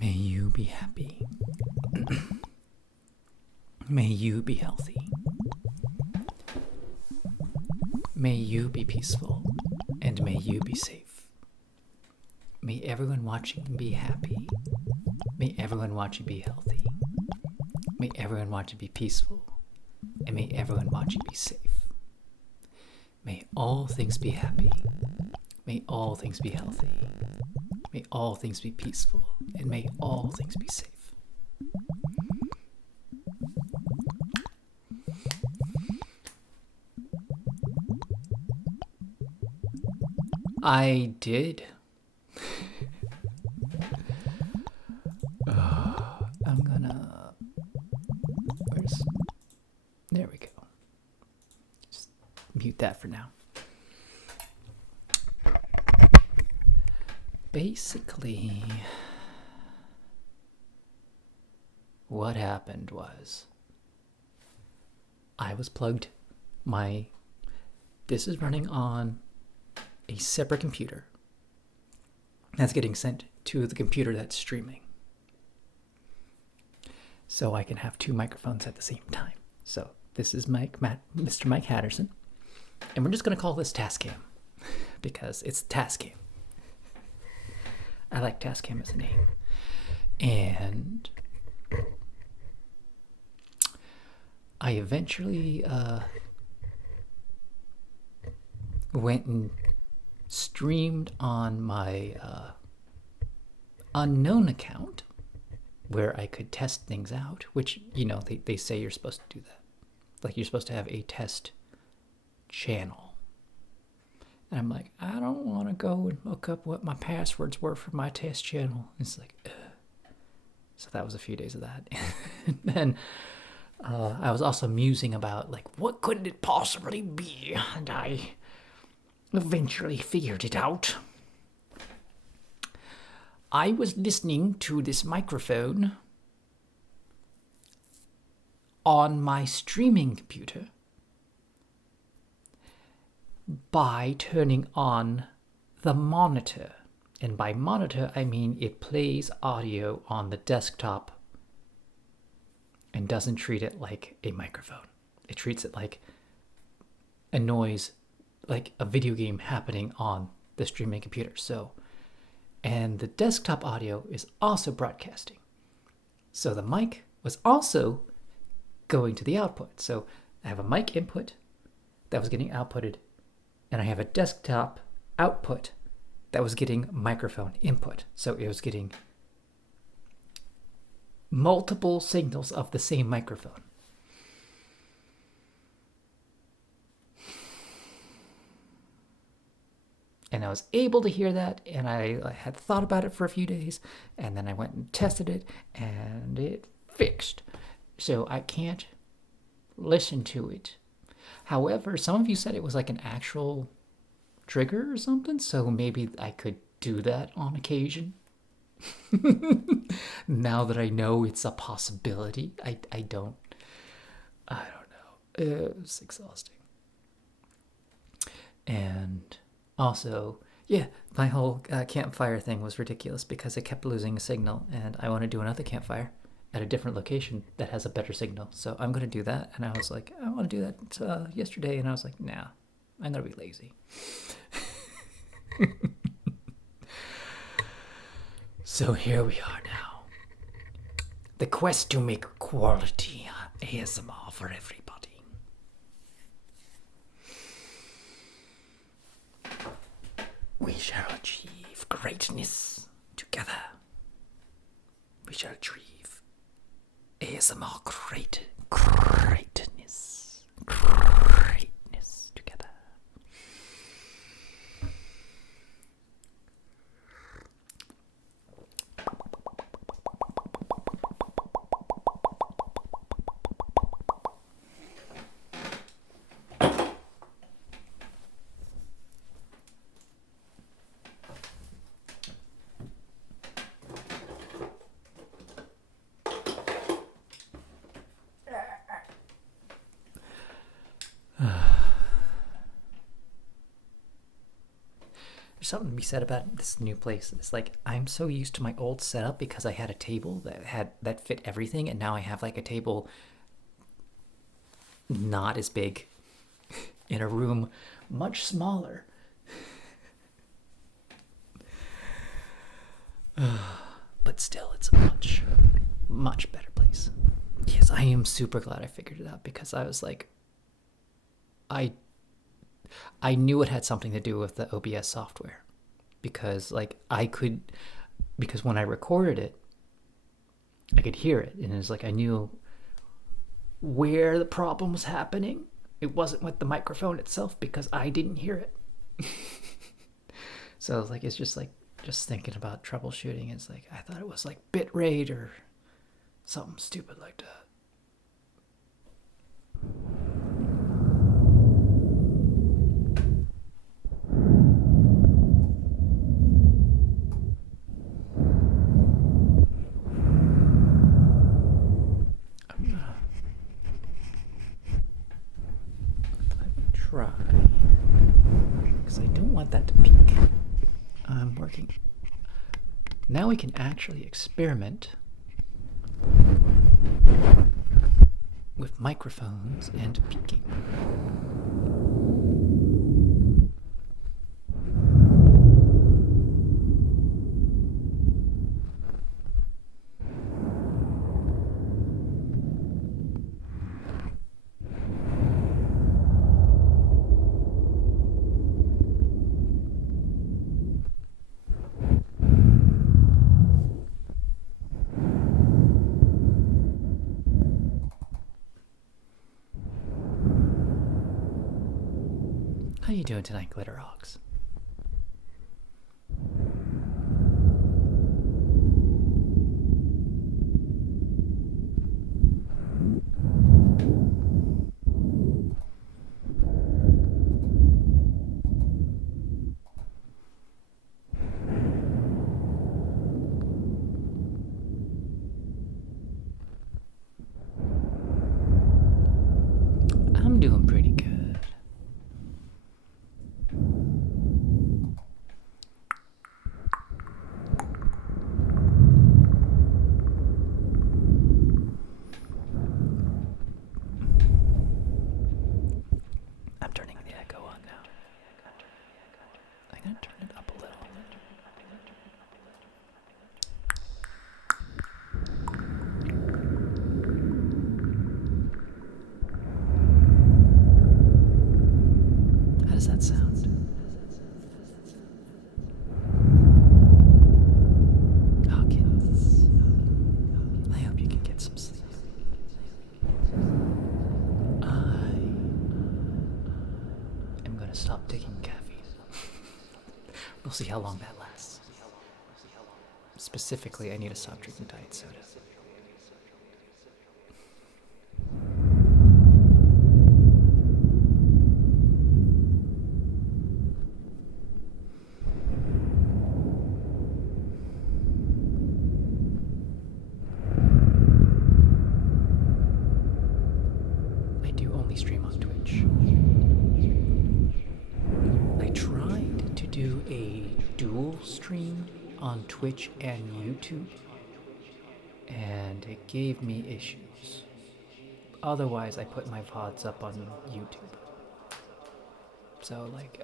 May you be happy. May you be healthy. May you be peaceful. And may you be safe. May everyone watching be happy. May everyone watching be healthy. May everyone watching be peaceful. And may everyone watching be safe. May all things be happy. May all things be healthy. May all things be peaceful. And may all things be safe. I did. I'm gonna... There we go. Just mute that for now. Basically, what happened was I was plugged. This is running on a separate computer that's getting sent to the computer that's streaming. So I can have two microphones at the same time. So this is Mr. Mike Hatterson. And we're just going to call this Tascam because it's Tascam. I like Tascam as a name. And I eventually went and streamed on my unknown account where I could test things out, which, you know, they say you're supposed to do that. Like, you're supposed to have a test channel. And I'm like, I don't want to go and look up what my passwords were for my test channel. It's like, ugh. So that was a few days of that. And then I was also musing about, like, what could it possibly be? And I eventually figured it out. I was listening to this microphone on my streaming computer by turning on the monitor. And by monitor, I mean it plays audio on the desktop and doesn't treat it like a microphone. It treats it like a noise, like a video game happening on the streaming computer. So, and the desktop audio is also broadcasting. So the mic was also going to the output. So I have a mic input that was getting outputted, and I have a desktop output that was getting microphone input. So it was getting multiple signals of the same microphone. And I was able to hear that, and I had thought about it for a few days, and then I went and tested it, and it fixed. So I can't listen to it. However, some of you said it was like an actual trigger or something, so maybe I could do that on occasion. Now that I know it's a possibility, I don't know. It's exhausting. And also, yeah, my whole campfire thing was ridiculous because it kept losing a signal, and I want to do another campfire at a different location that has a better signal. So I'm going to do that. And I was like, I want to do that yesterday. And I was like, nah, I'm going to be lazy. So here we are now. The quest to make quality ASMR for everybody. We shall achieve greatness together. We shall achieve ASMR greatness together. There's something to be said about this new place. It's like, I'm so used to my old setup because I had a table that fit everything, and now I have like a table not as big in a room much smaller. But still, it's a much better place. Yes, I am super glad I figured it out, because I was like, I knew it had something to do with the OBS software, because because when I recorded it, I could hear it, and it was like I knew where the problem was happening. It wasn't with the microphone itself, because I didn't hear it. So I was like, it's just thinking about troubleshooting. It's like, I thought it was like bit rate or something stupid like that. Try, because I don't want that to peak. I'm working. Now we can actually experiment with microphones and peaking. you doing tonight, Glitterhawks? I'm doing pretty good. I'm turning the echo on now. I'm gonna turn it up a little. How does that sound? Hawkins, I hope you can get some sleep. I am going to stop taking caffeine. We'll see how long that lasts. Specifically, I need to stop drinking diet soda. I do only stream on Twitch. I tried to do a dual stream on Twitch and YouTube, and it gave me issues. Otherwise, I put my VODs up on YouTube. So, like,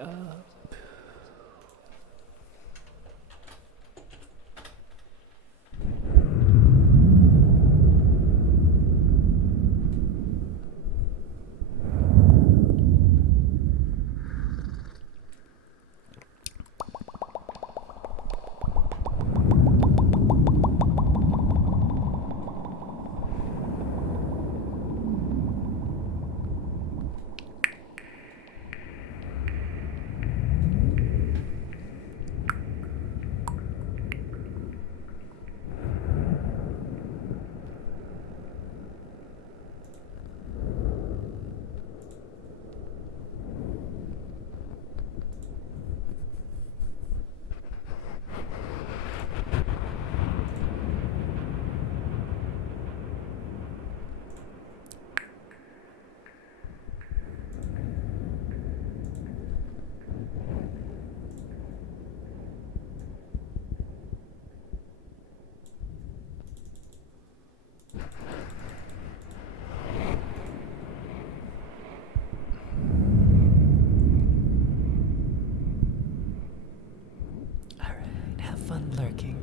alright, have fun lurking.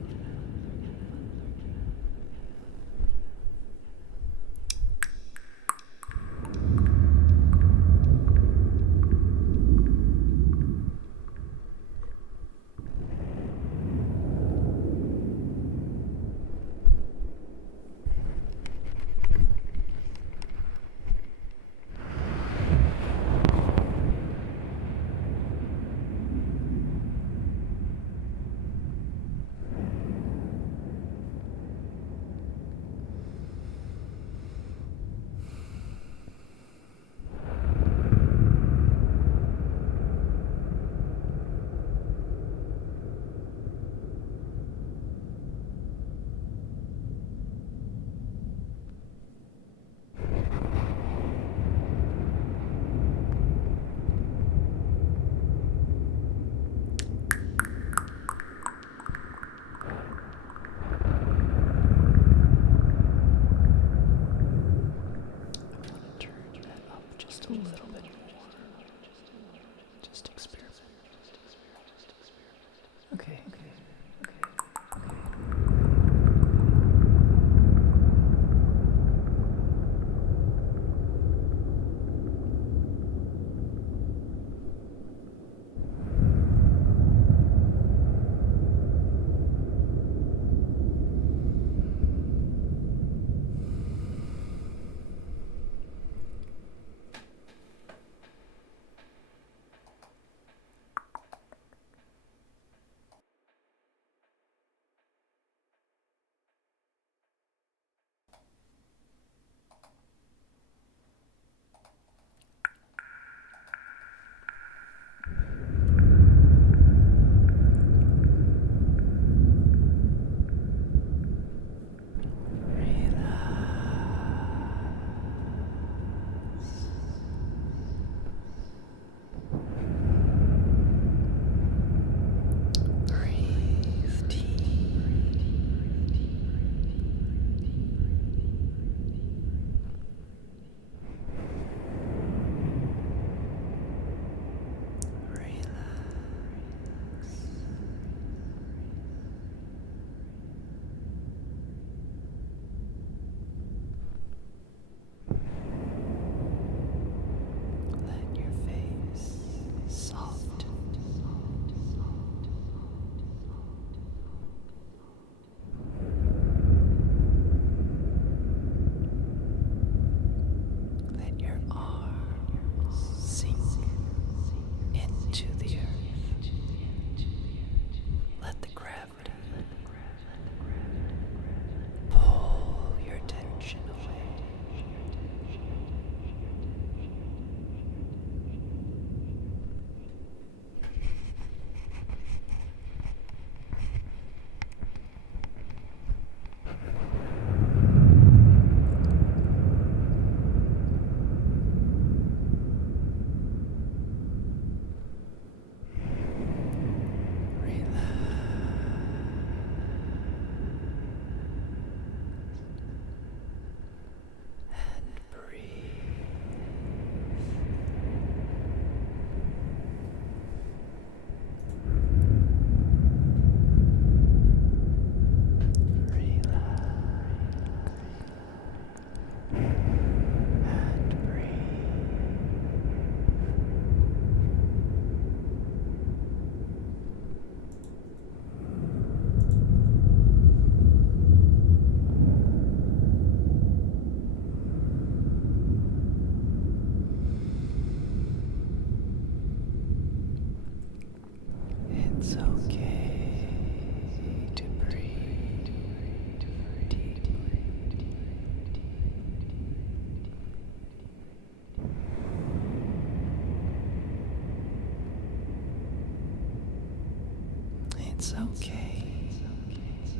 It's okay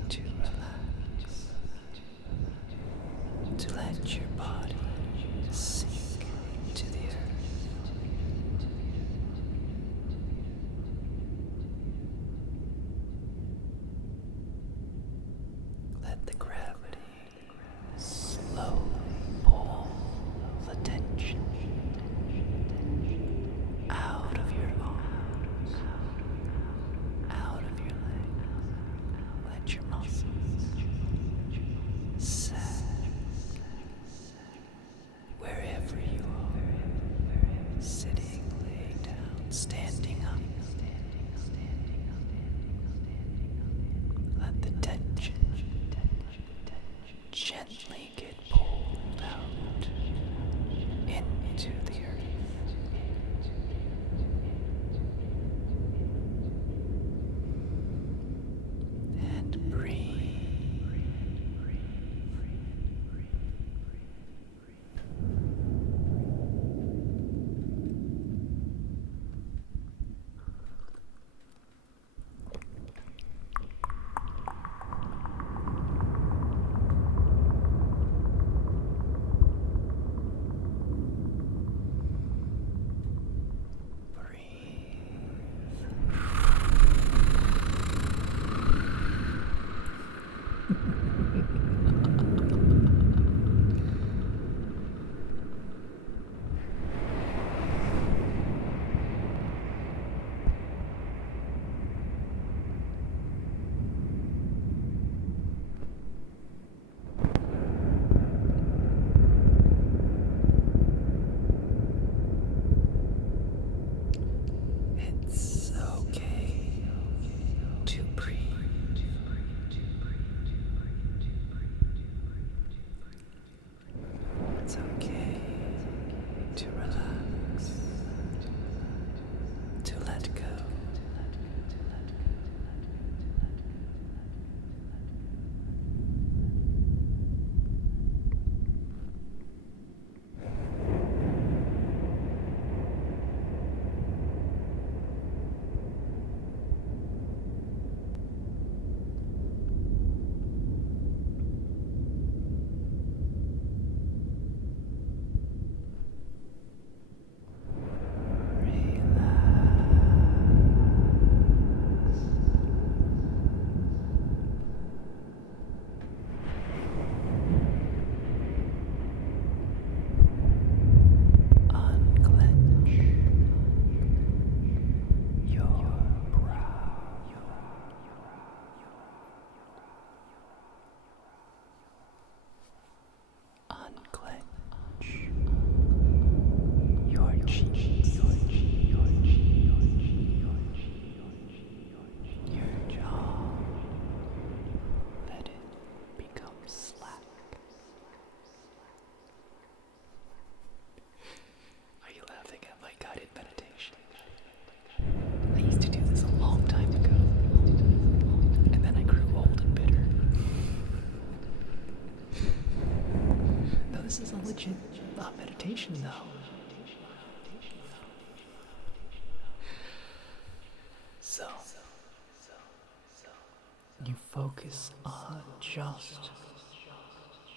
to relax, to let your body sink to the earth. Let the gravity slowly pull the tension out of your arms, out of your legs. Let your muscles set wherever you are, sitting, laying down, standing up. Let the tension gently get pulled out into the earth. And breathe. It's okay to breathe. It's okay to relax, to let go. This is a legit meditation, though. So, you focus on just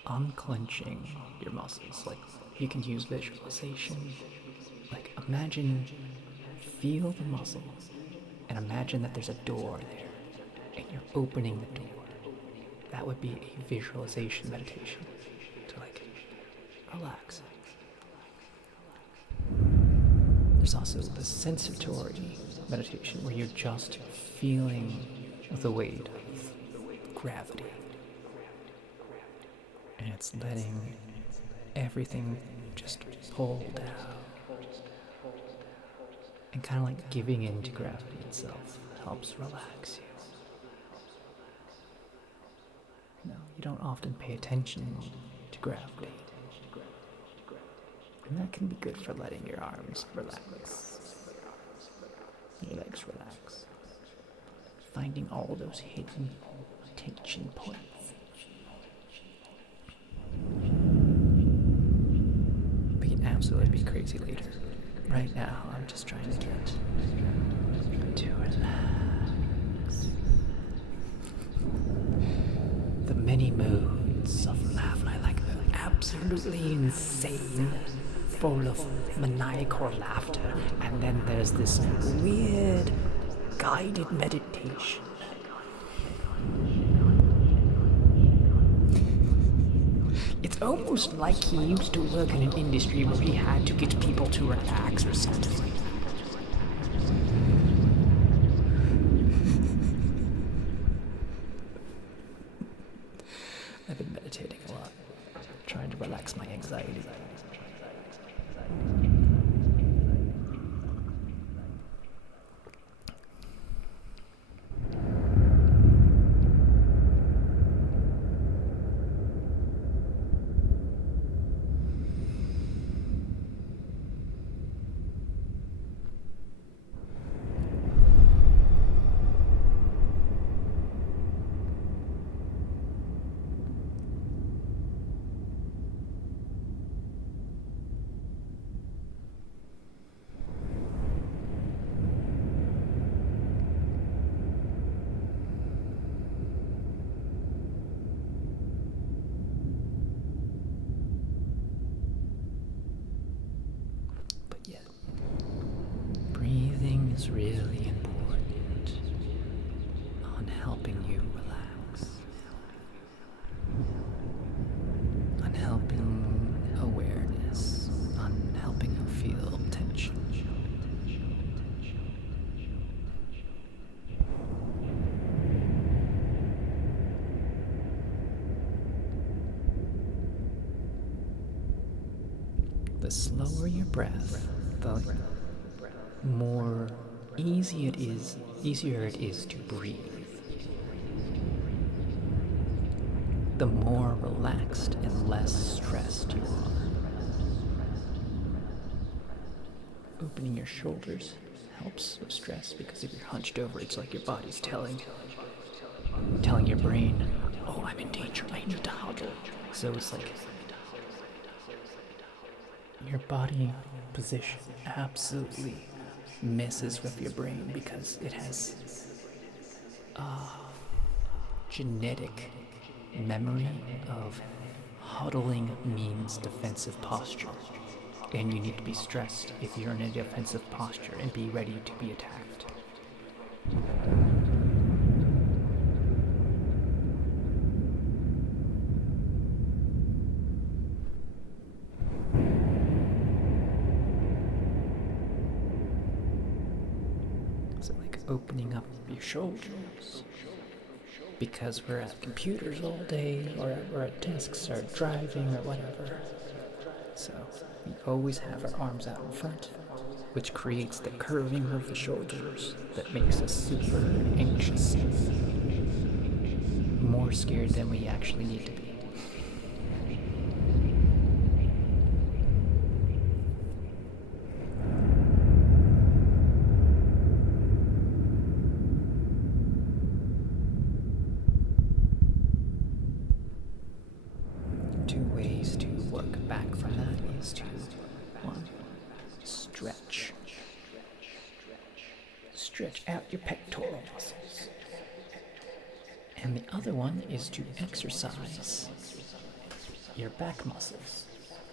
unclenching your muscles. Like, you can use visualization. Like, feel the muscle, and imagine that there's a door there, and you're opening the door. That would be a visualization meditation to, like, relax. There's also the sensatory meditation where you're just feeling the weight of gravity. And it's letting everything just pull down. And kind of like giving in to gravity itself helps relax you. No, you don't often pay attention to gravity. And that can be good for letting your arms relax, your legs relax, finding all those hidden tension points. We can absolutely be crazy later. Right now, I'm just trying to get to relax. many moods of laughter, like absolutely insane, full of maniacal laughter, and then there's this weird guided meditation. It's almost like he used to work in an industry where he had to get people to relax or something. I've been meditating a lot, trying to relax my anxiety. Breathing is really important on helping you relax, on helping awareness, on helping you feel tension. The slower your breath, the more easier it is to breathe. The more relaxed and less stressed you are. Opening your shoulders helps with stress because if you're hunched over, it's like your body's telling your brain, oh, I'm in danger, I need to huddle. So it's like your body position absolutely messes with your brain because it has genetic memory of huddling means defensive posture. And you need to be stressed if you're in a defensive posture and be ready to be attacked. So like opening up your shoulders, because we're at computers all day, or we're at desks, or driving, or whatever. So we always have our arms out in front, which creates the curving of the shoulders that makes us super anxious, more scared than we actually need to be. Two ways to work back from that is to, one, stretch. Stretch out your pectoral muscles. And the other one is to exercise your back muscles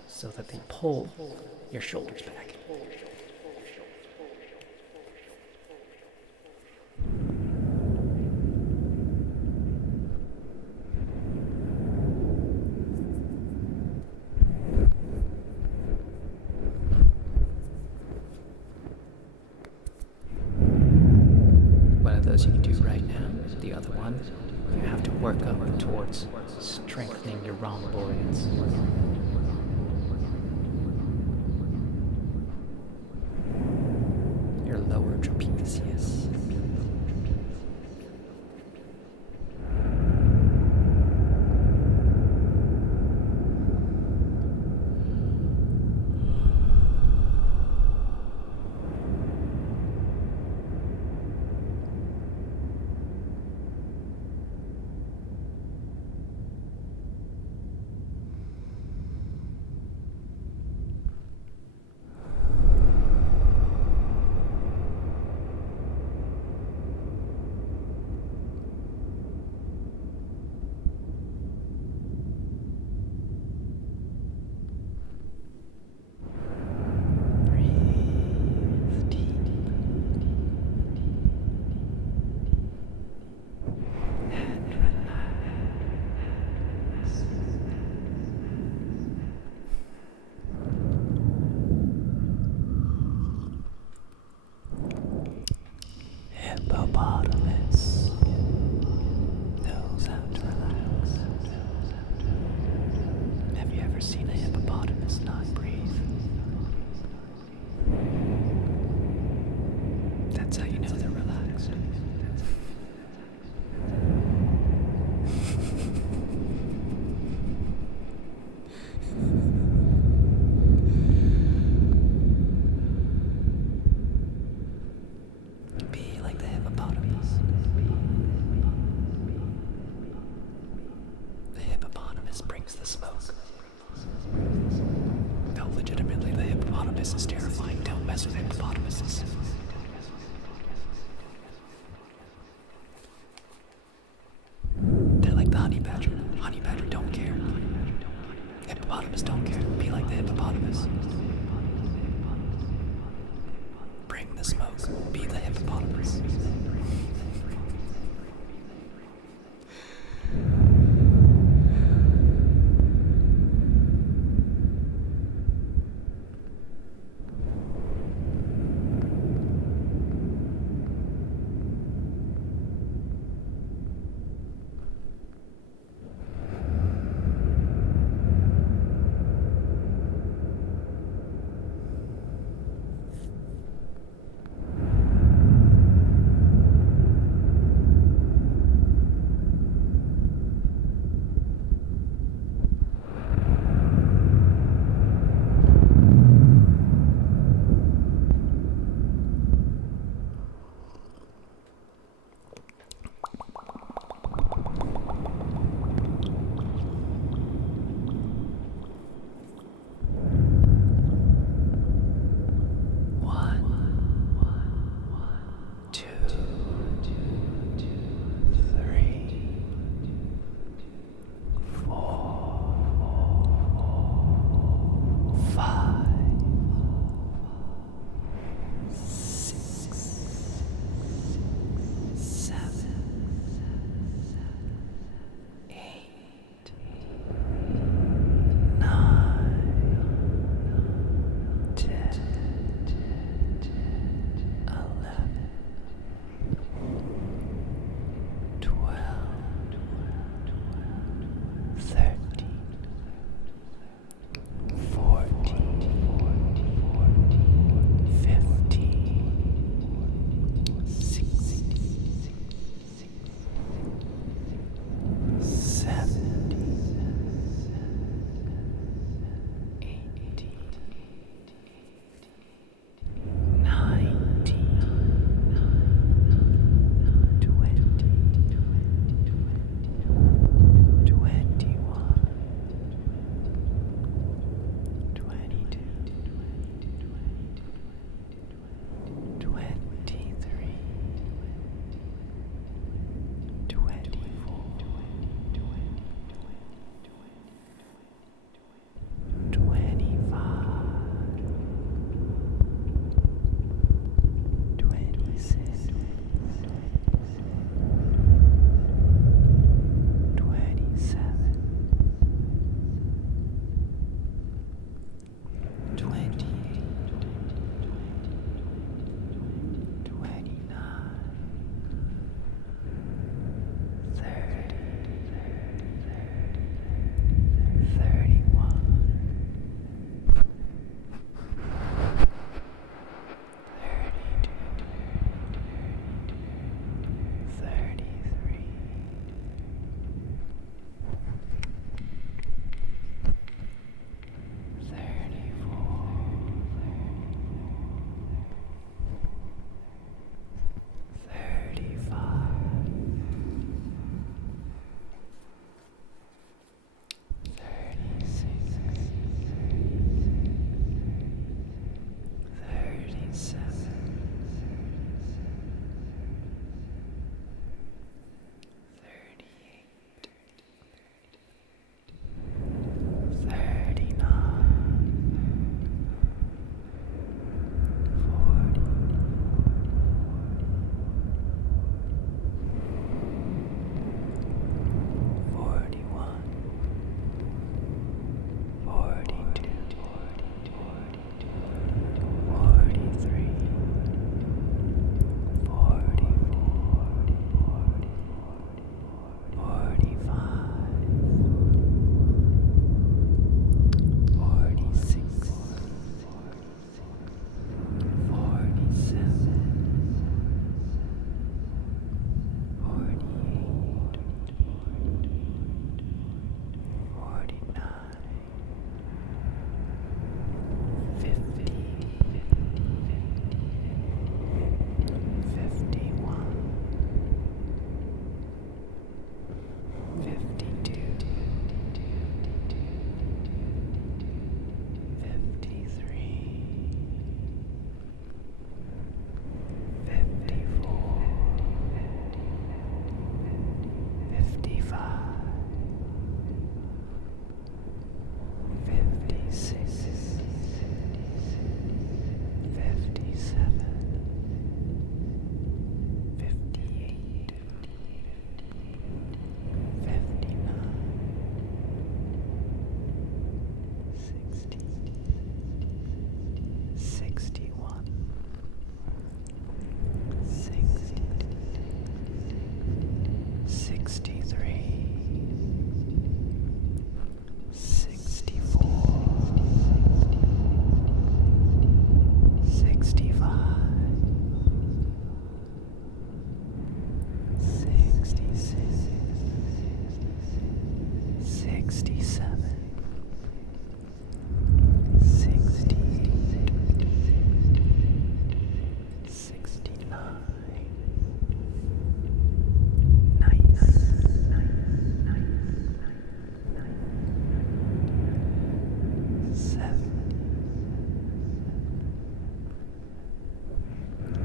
so that they pull your shoulders back. One of those you can do right now. The other one, you have to work up towards strengthening your rhomboids. Your lower trapezius. 67, 68, 69. Nice. 70,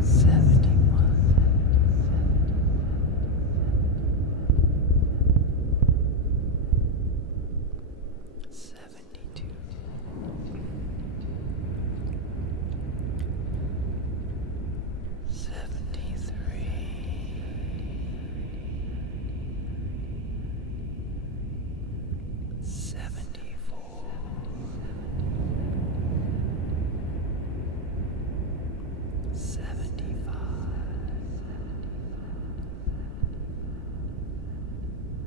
71, 72, 73, 74, 75,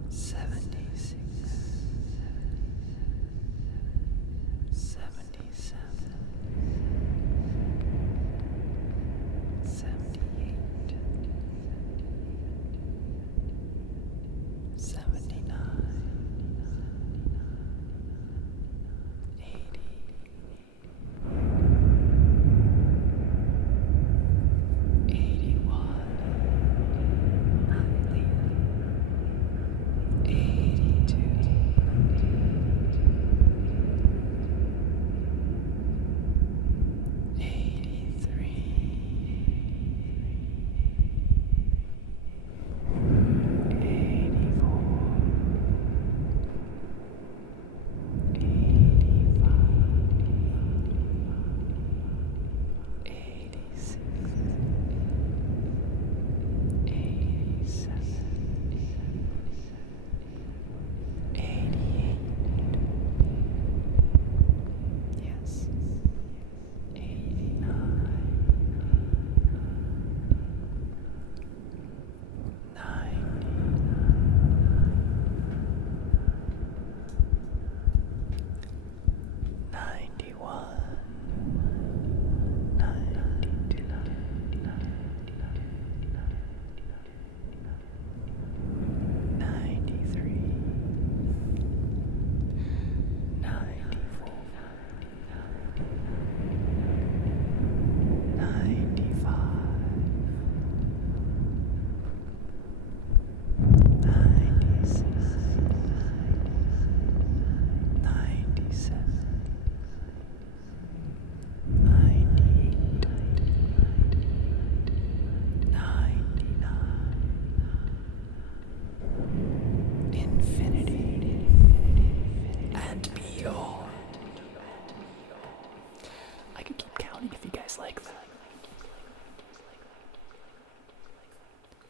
76, 77, 78, 79, 80, 81, 82,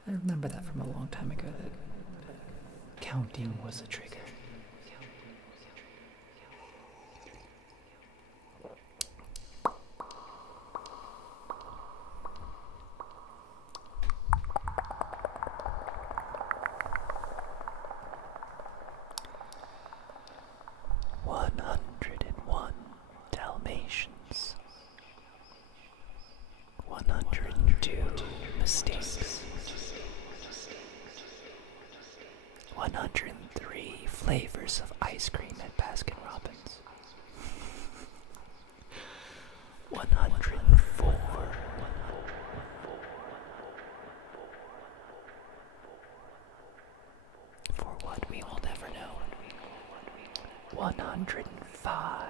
I remember that from a long time ago, that counting was a trigger. Dalmatians, 102 mistakes, 103 flavors of ice cream at Baskin Robbins, 104 for what we will never know, 105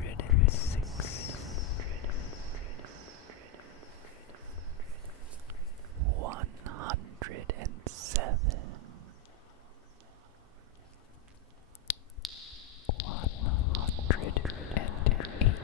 106 107 108 109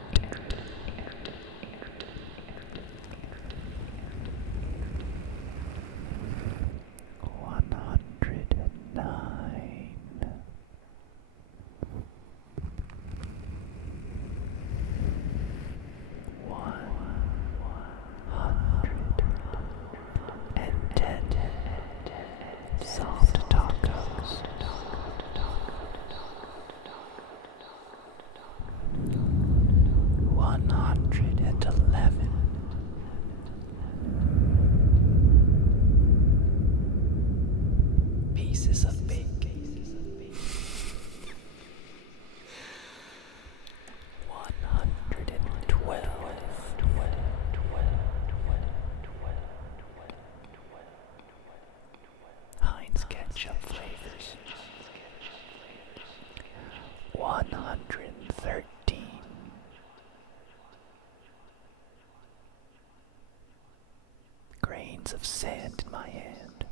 grains of sand in my hand.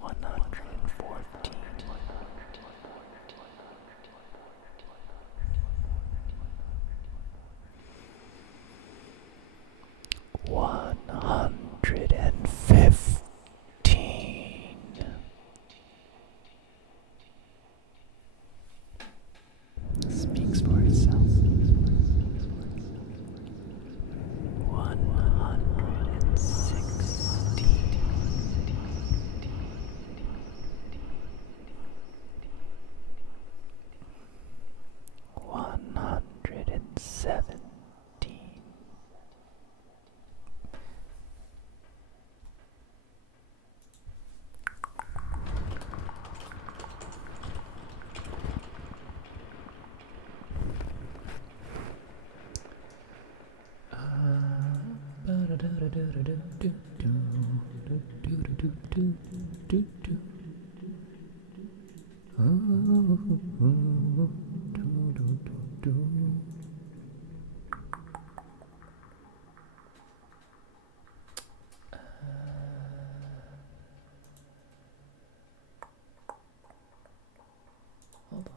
114. 115. Speaks for itself. 116. 117. Hold on.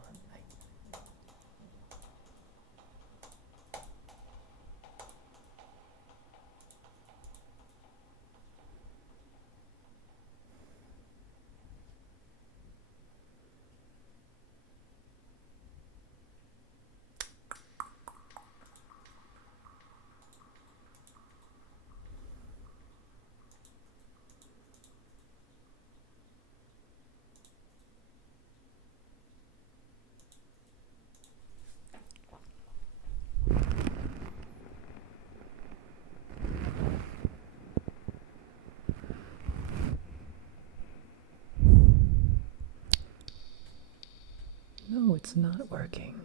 No, it's not working.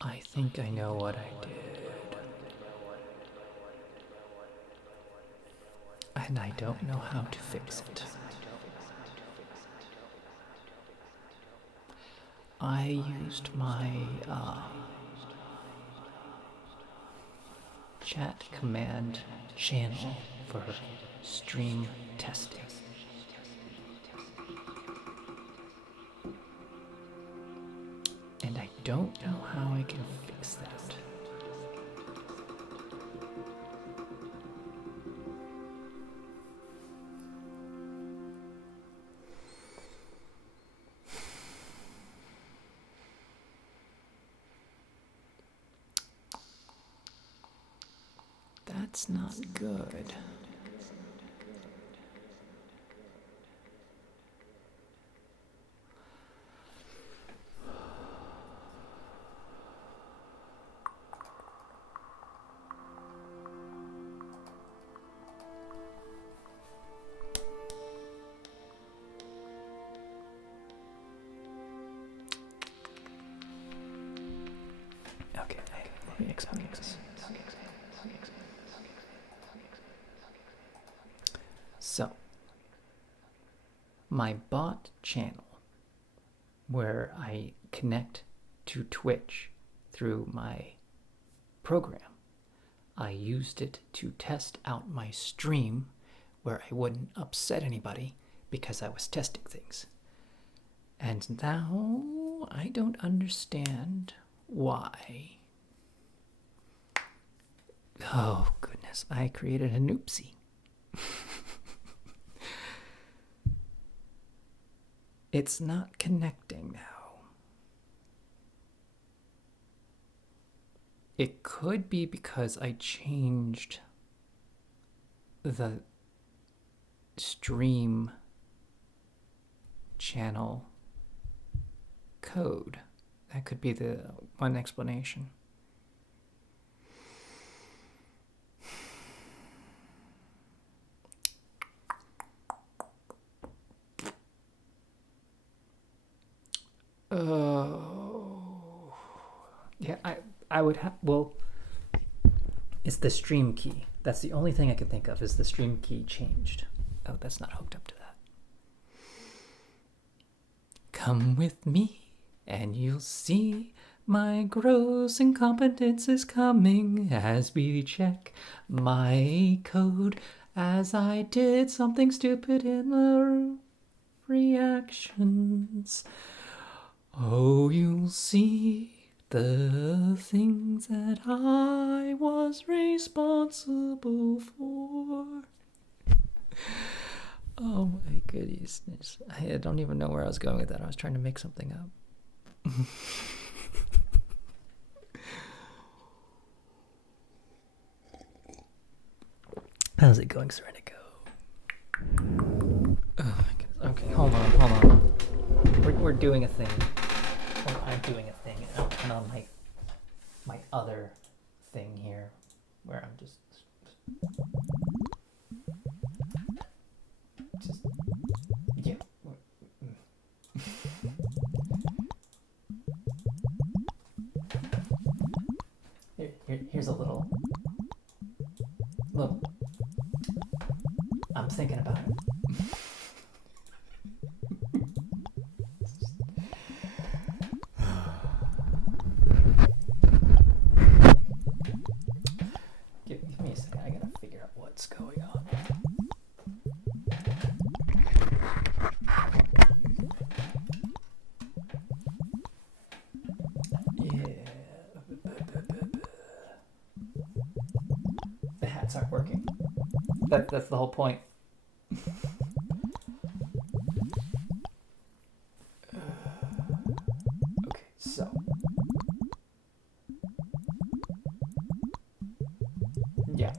I think I know what I did. And I don't know how to fix it. I used my chat command channel for stream testing. And I don't know how I can fix that. That's not good. Okay, let me explain this. So, my bot channel, where I connect to Twitch through my program, I used it to test out my stream where I wouldn't upset anybody because I was testing things. And now I don't understand why. Oh, goodness, I created a noopsie. It's not connecting now. It could be because I changed the stream channel code. That could be the one explanation. Yeah, I would have, well, it's the stream key That's the only thing I can think of is the stream key changed. Oh, that's not hooked up to that. Come with me and you'll see my gross incompetence is coming as we check my code as I did something stupid in the reactions. Oh, you'll see the things that I was responsible for. Oh my goodness. I don't even know where I was going with that. I was trying to make something up. How's it going, Serenico? Oh my goodness. Okay, hold on. We're doing a thing. Or I'm doing a thing. And on my other thing here, where I'm just yeah. Here's a little. Look, I'm thinking about it. Give me a second. I gotta figure out what's going on. The hats aren't working. That's the whole point. Okay, so. Yeah.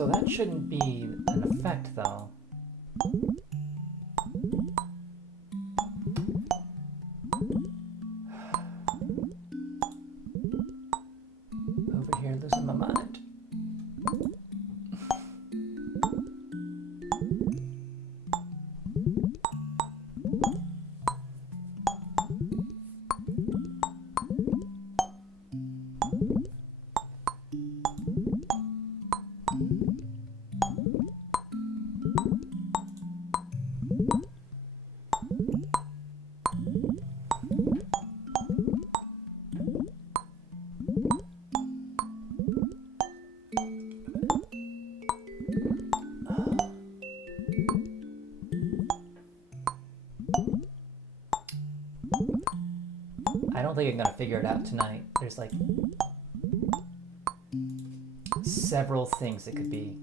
So that shouldn't be an effect, though. Over here, losing my mind. I don't think I'm gonna figure it out tonight. There's like several things it could be.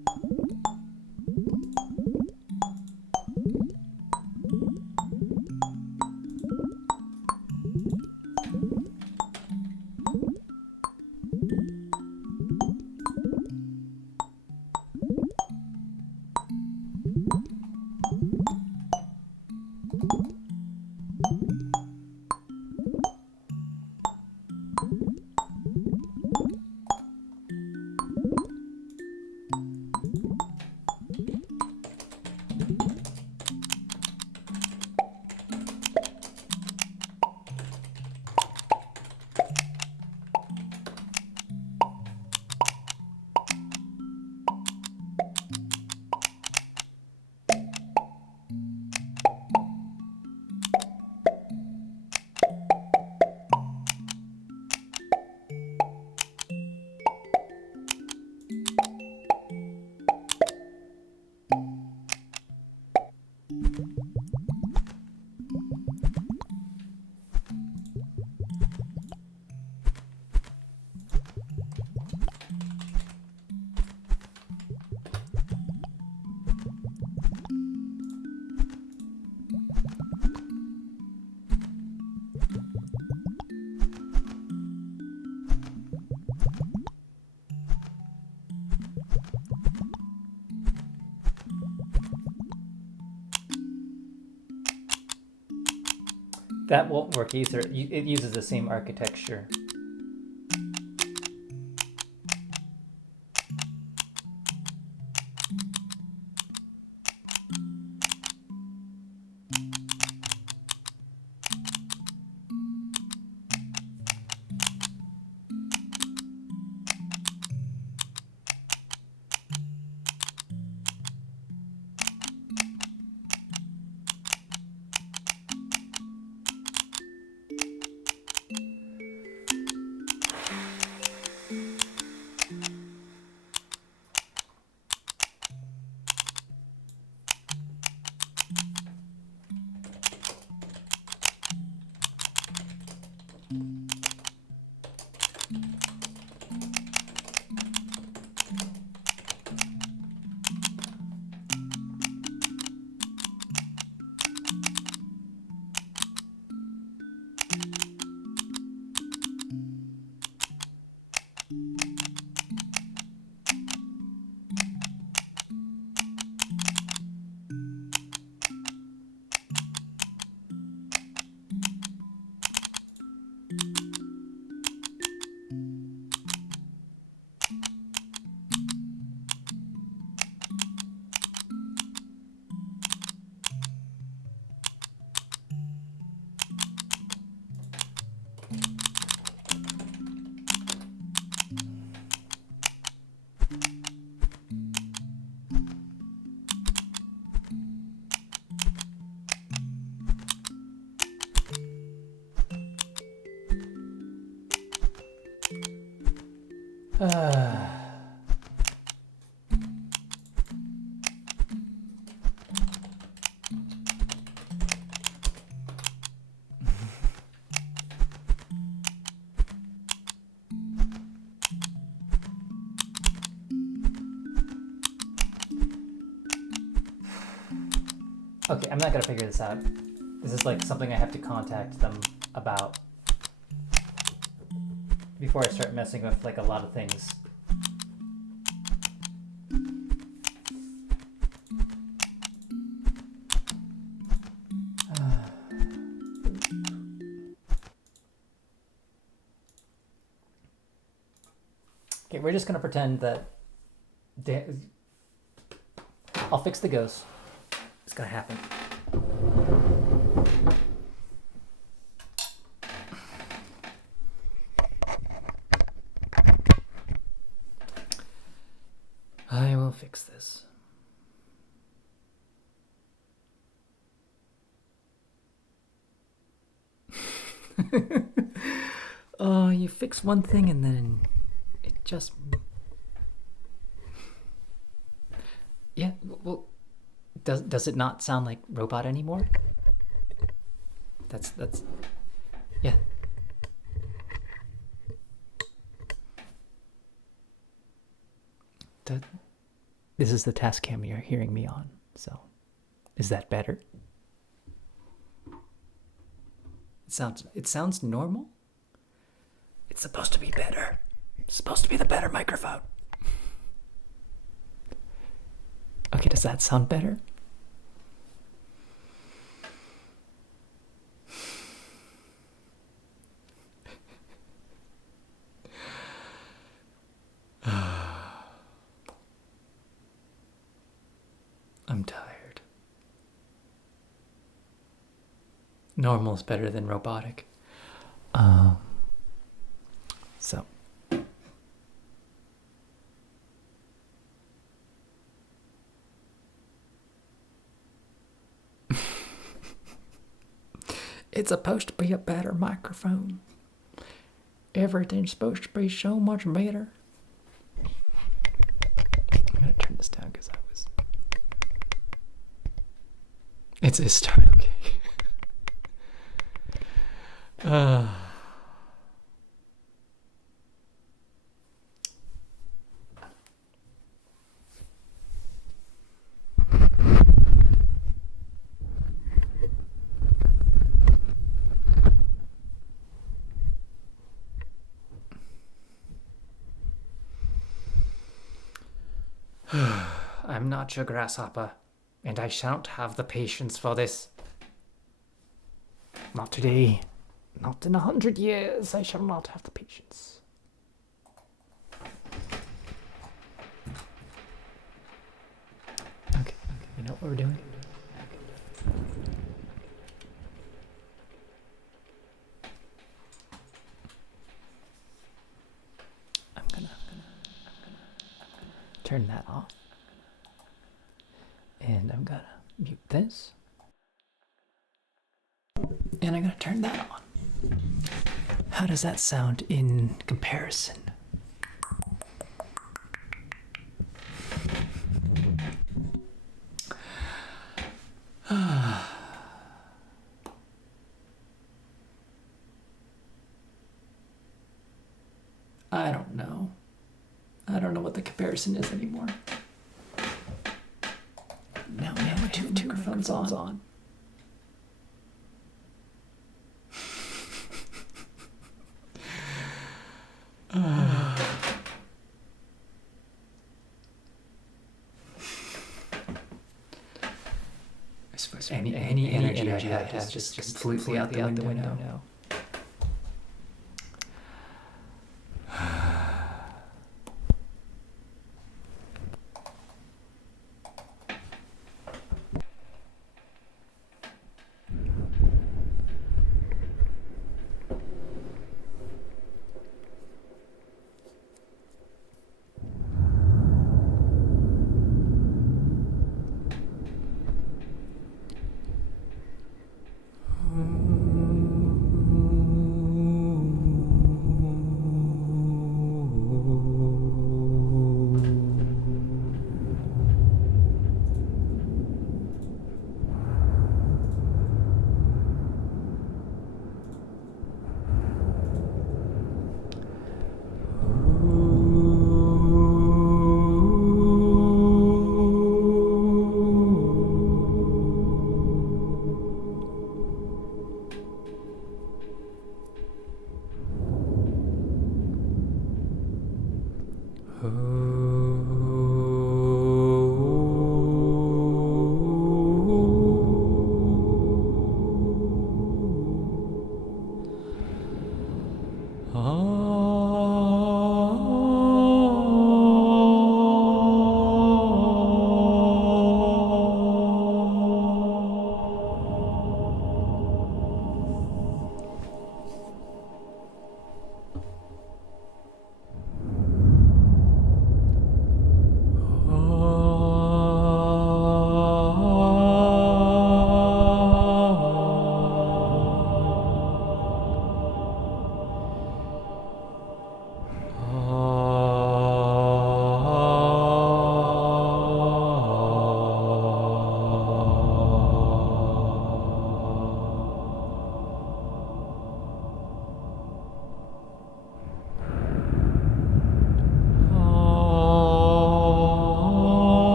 That won't work either. It uses the same architecture. Okay, I'm not gonna figure this out. This is like something I have to contact them about before I start messing with like a lot of things. Okay, we're just gonna pretend that I'll fix the ghost. It's gonna happen. I will fix this. Oh, you fix one thing and then it just... Yeah, well, does it not sound like robot anymore? That's yeah. This is the task cam you're hearing me on, so is that better? It sounds normal. It's supposed to be better. It's supposed to be the better microphone. Okay, does that sound better? I'm tired. Normal's better than robotic. So. It's supposed to be a better microphone. Everything's supposed to be so much better. I'm gonna turn this down because I was... It's starting, okay. I'm not your grasshopper, and I shan't have the patience for this. Not today. Not in 100 years. I shall not have the patience. Okay, you know what we're doing? I'm gonna turn that off. And I'm gonna mute this. And I'm gonna turn that on. How does that sound in comparison? I don't know. I don't know what the comparison is anymore. Now we have two microphones on. I suppose any energy I have is just completely out the window now.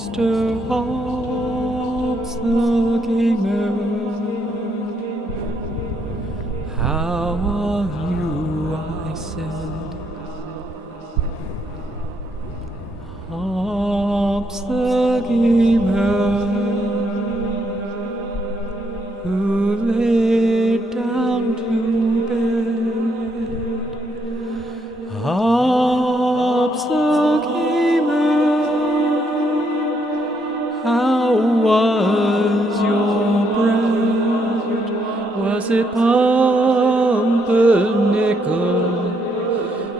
Mr. Hobbs the gamer, how are you, I said. Hobbs the gamer, who laid down to bed. Hobbs the gamer, how was your bread? Was it pumpernickel?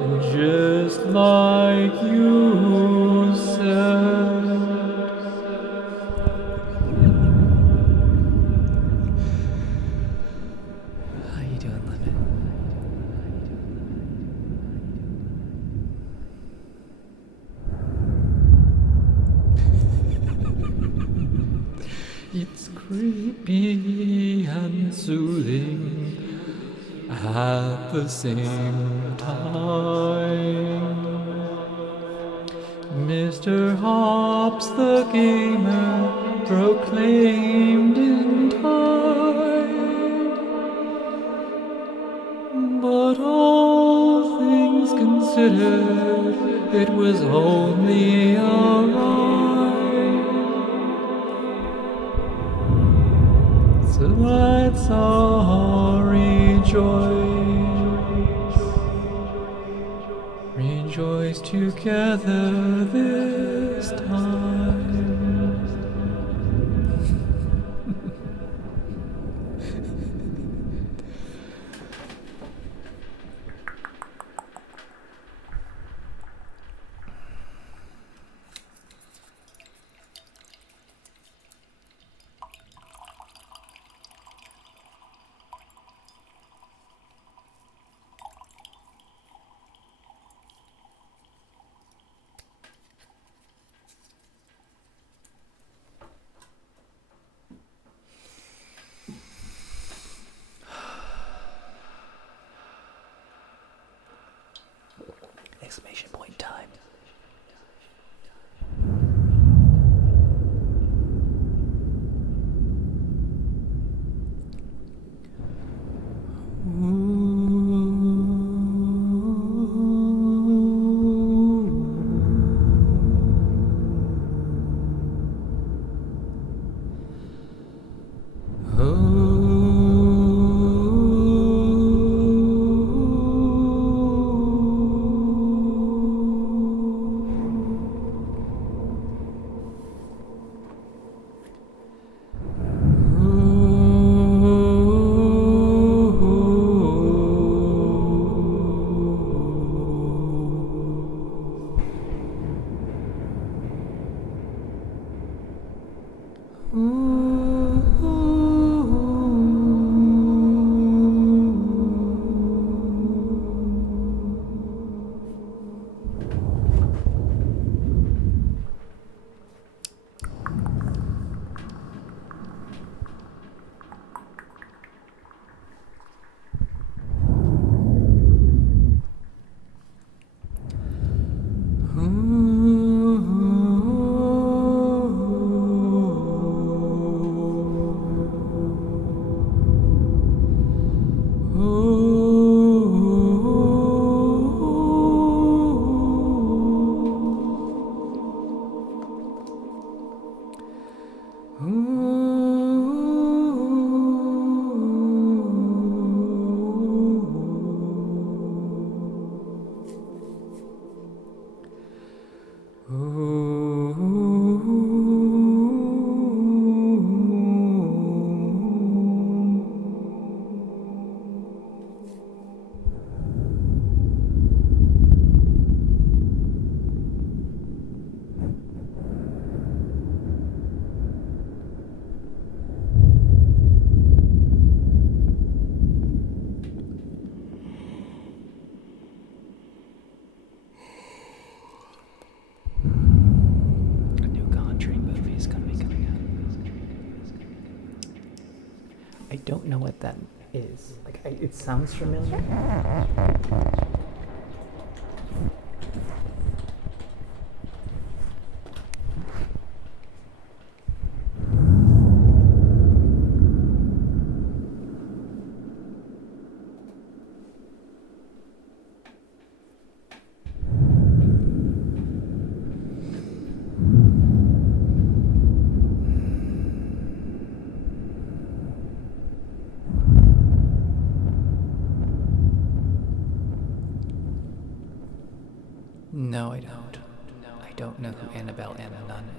And just like you said. How you doing, Lemon? It's creepy and soothing at the same time. Mr. Hobbs the gamer proclaimed in time, but all things considered, it was only a rhyme. So let's all rejoice together this time. Exclamation point time. I don't know what that is. Like, it sounds familiar.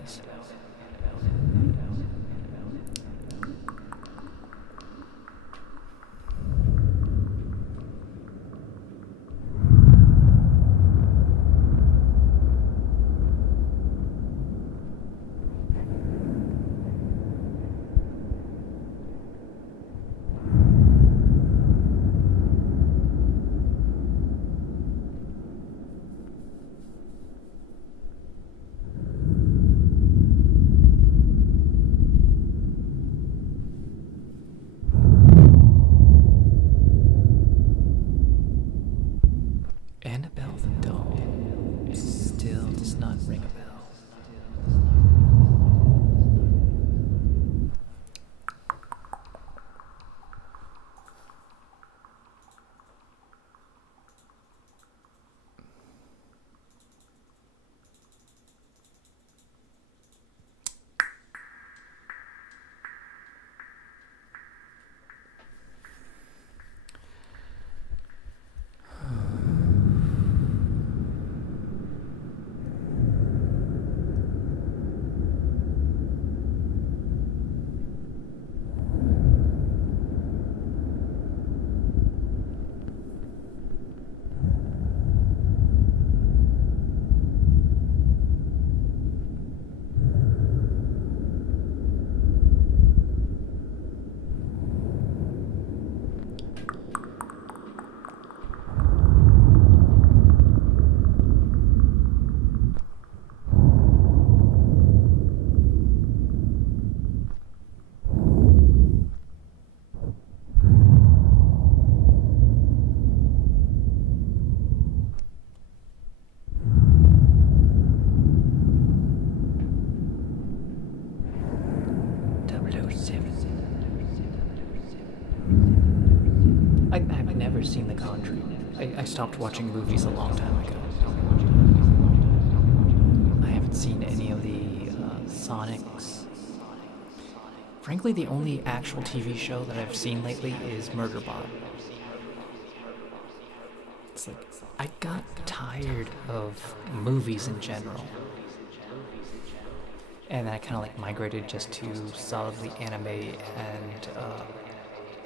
is. Annabelle the doll still does not ring a bell. I've never seen The Conjuring. I stopped watching movies a long time ago. I haven't seen any of the Sonics. Frankly, the only actual TV show that I've seen lately is Murderbot. It's like, I got tired of movies in general. And I kind of like migrated just to solidly anime and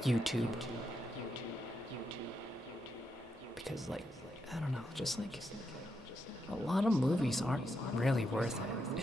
YouTube. Because, like, I don't know, just like, a lot of movies aren't really worth it.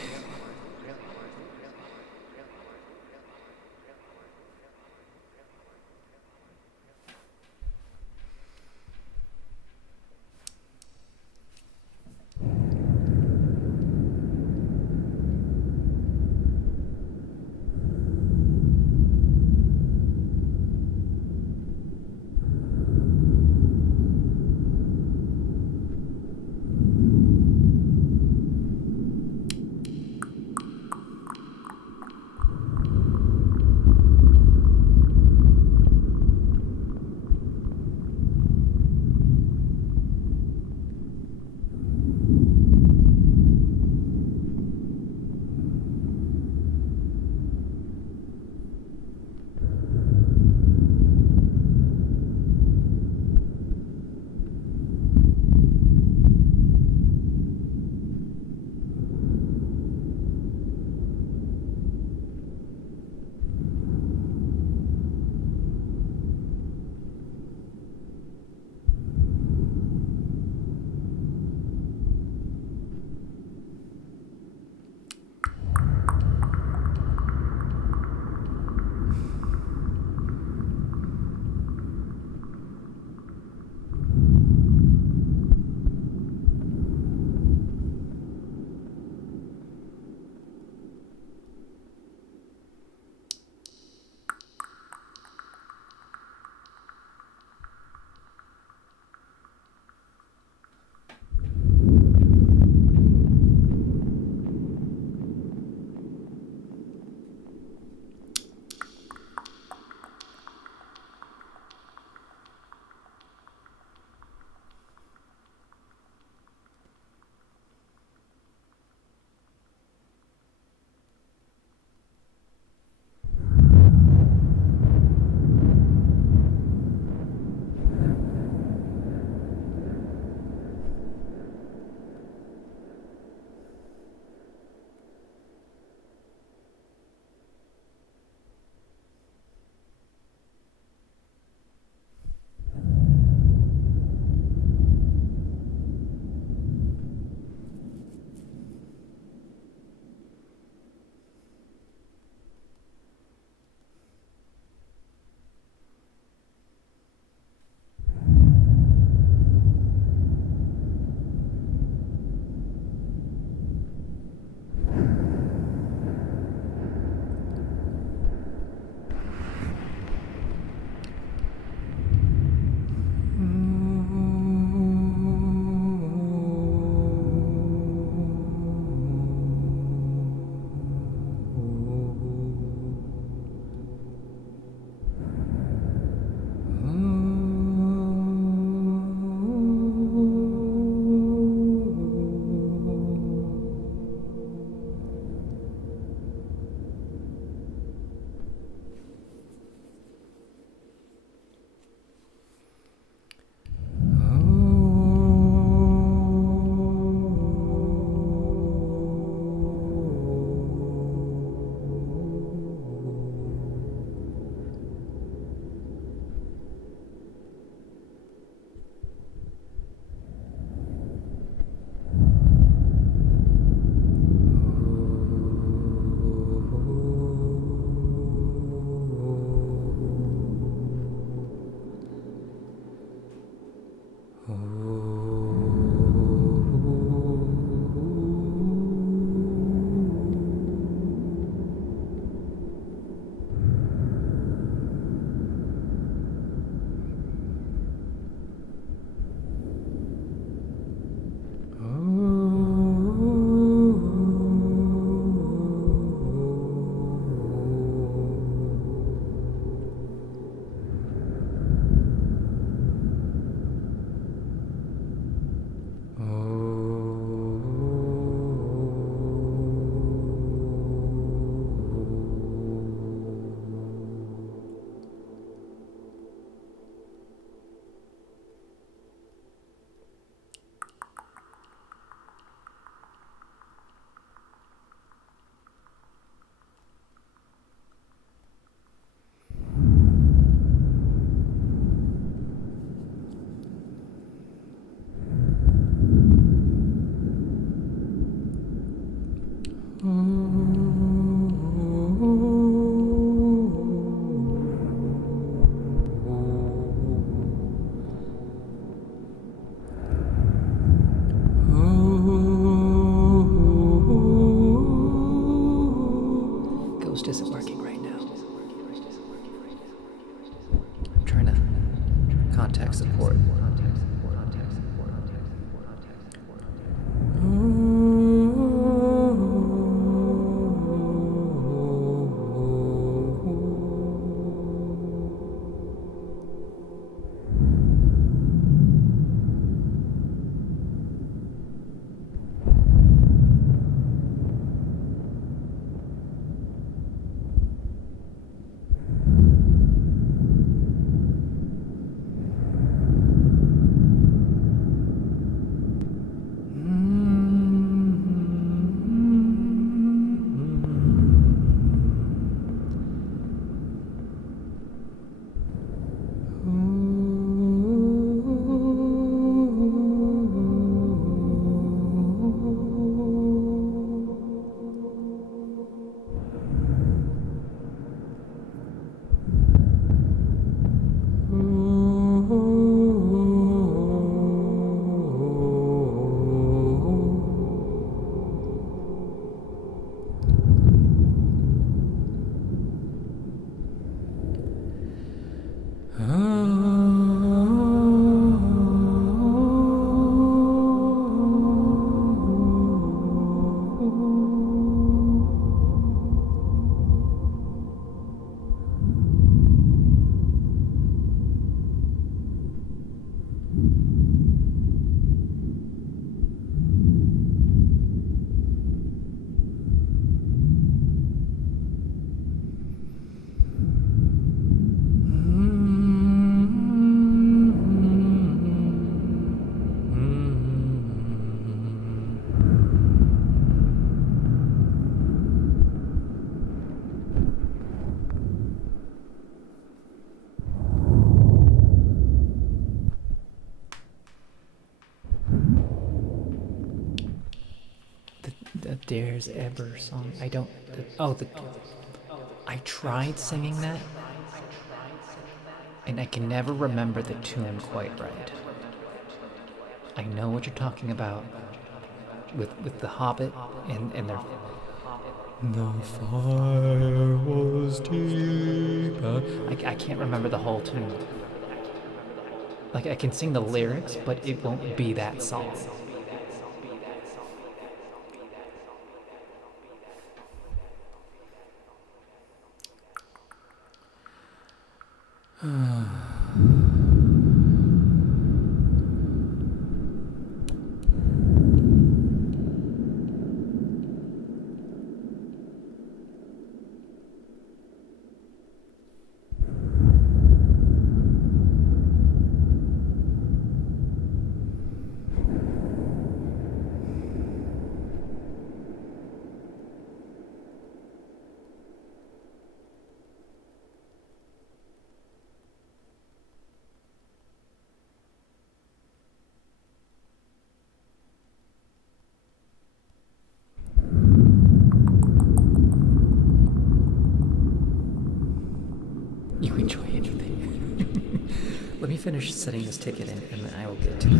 Ghost isn't working right now. I'm trying to contact support. The Dares Ever song. I don't. I tried singing that, and I can never remember the tune quite right. I know what you're talking about with the Hobbit and their. The fire was deep. I can't remember the whole tune. Like, I can sing the lyrics, but it won't be that song. You enjoy anything. Let me finish setting this ticket in, and then I will get to it.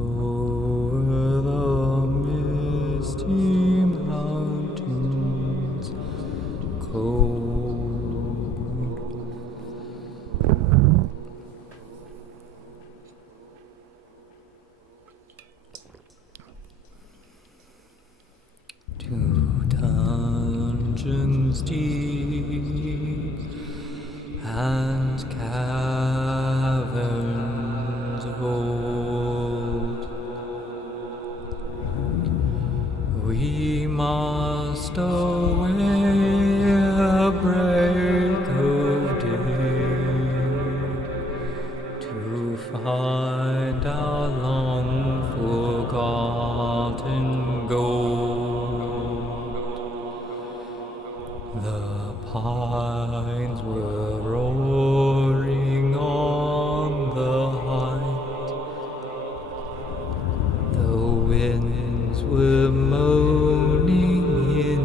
Over the misty mountains, cold to dungeons deep and caverns old, we must away a break of day to find our long forgotten gold. The pines were roaring on the height, the winds were moaning in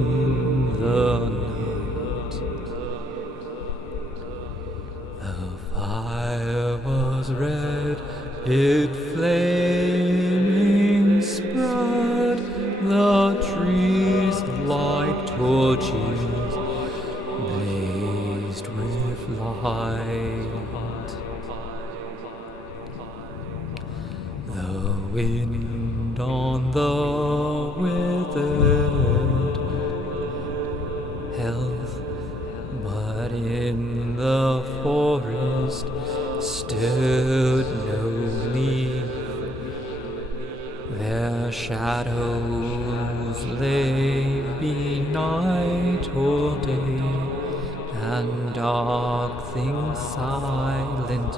the night. The fire was red, it flaming spread, the trees like torches blazed with light. The wind on the withered health, but in the forest stood no leaf. Their shadows lay benight all day, and dark things silent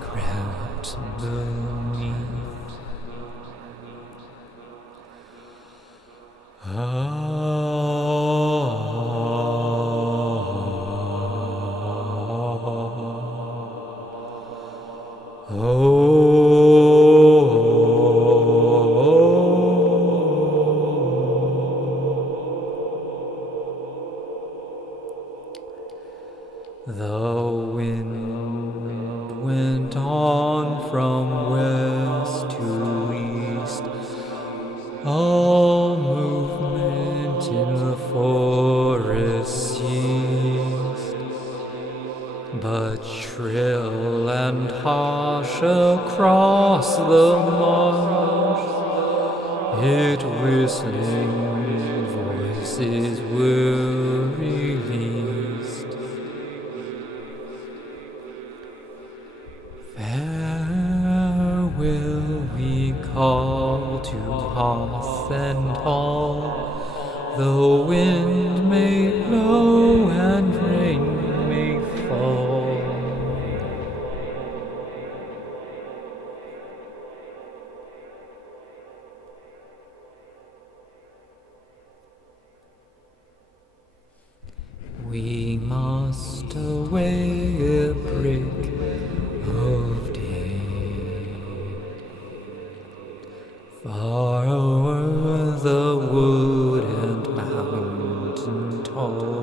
crept beneath. The wind went on from west to east, all movement in the forest ceased, but shrill and harsh wash across the marsh. Its whistling voices were released. There will we call to hearth and hall. The wind may blow and rain may fall. We must away a break of day, far o'er the wood and mountain tall.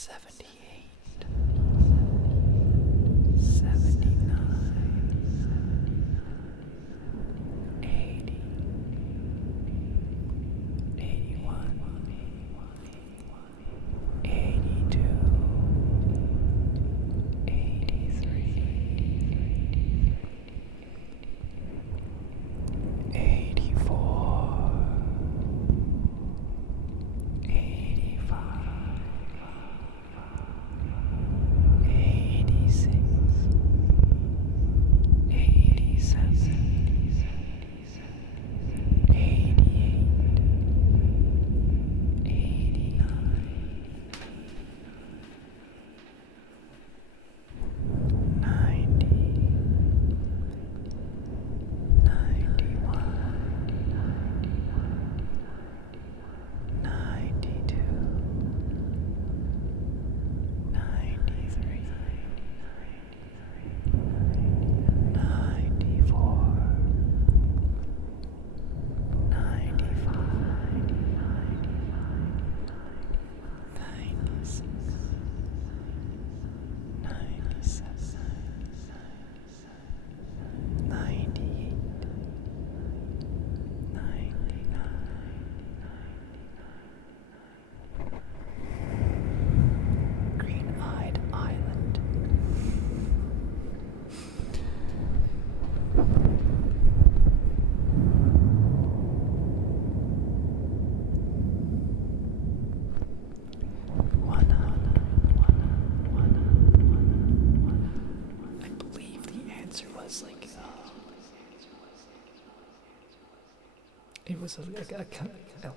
78, 79, 80, 81, 82, 83, 84, 85, 86, 87, 88, 89, 90, 91, 92, 93, 94, 95, 96, 97, 98, 99. Green-eyed island. I believe the answer was like it was a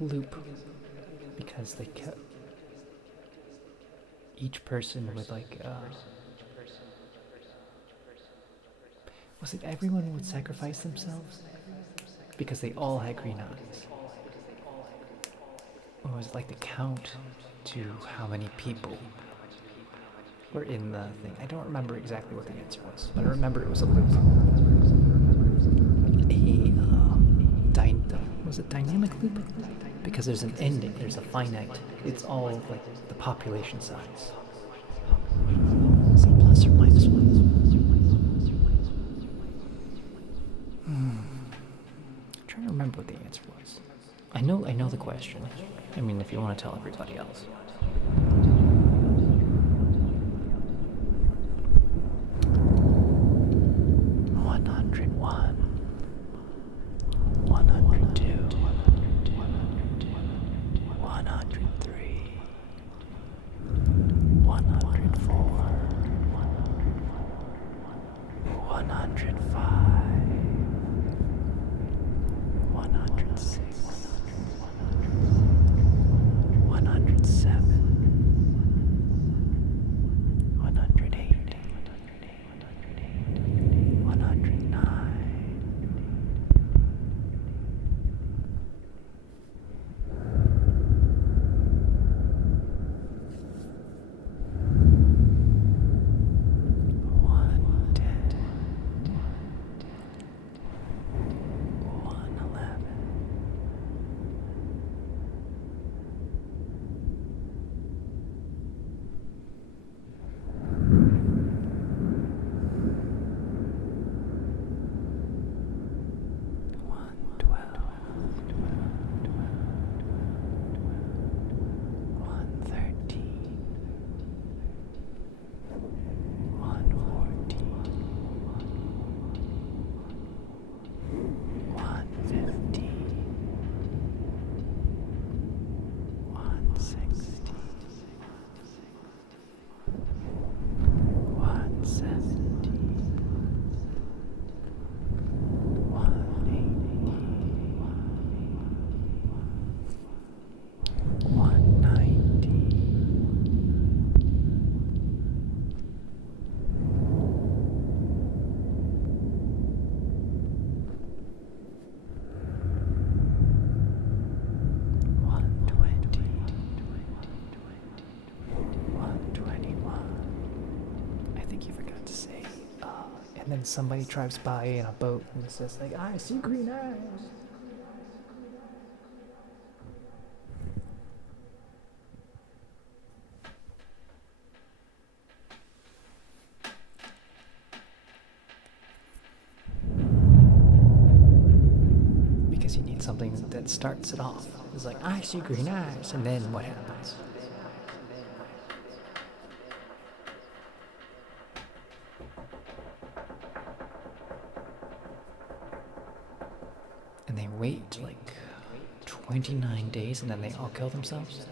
loop because they kept each person would like was it everyone would sacrifice themselves because they all had green eyes, or was it like the count to how many people were in the thing? I don't remember exactly what the answer was, but I remember it was a loop. Was it dynamic loop? Because there's an ending, there's a finite. It's all like the population size. Is it plus or minus one? I'm trying to remember what the answer was. I know the question. I mean, if you want to tell everybody else. And then somebody drives by in a boat and says like, I see green eyes. that starts it off. It's like, I see green eyes, and then what happens? And they wait like 29 days and then they all kill themselves?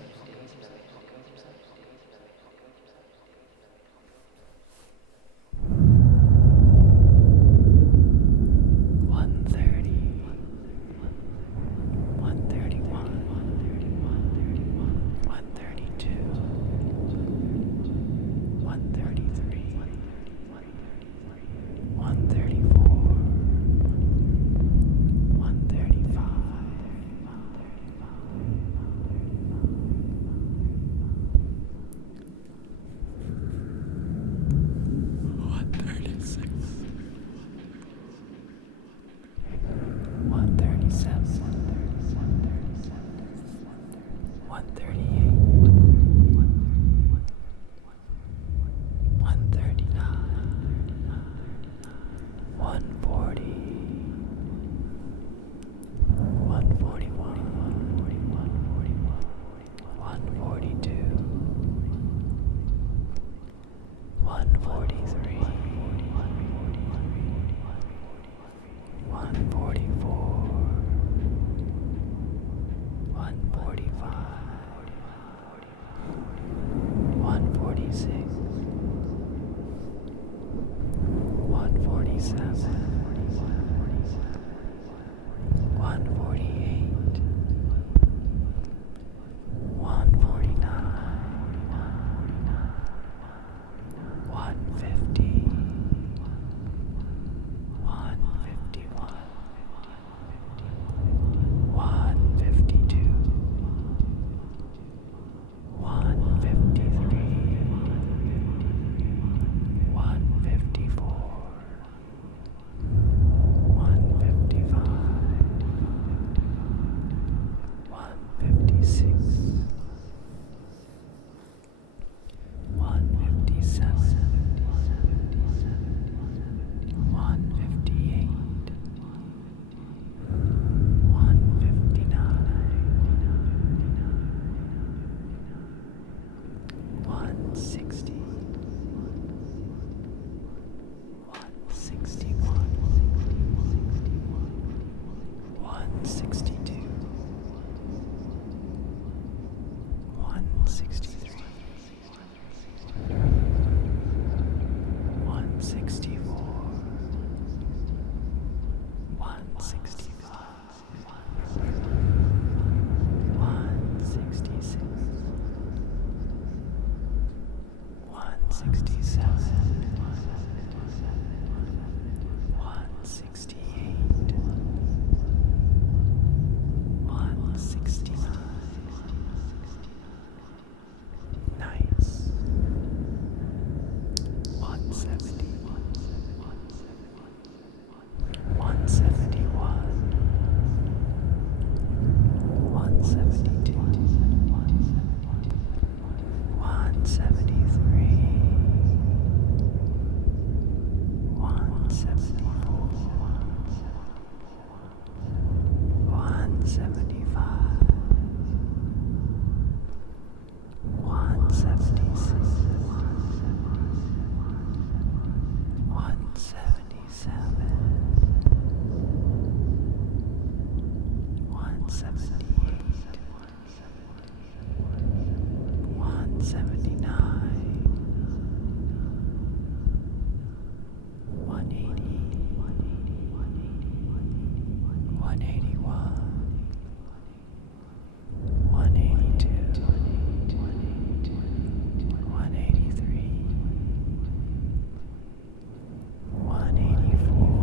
Four.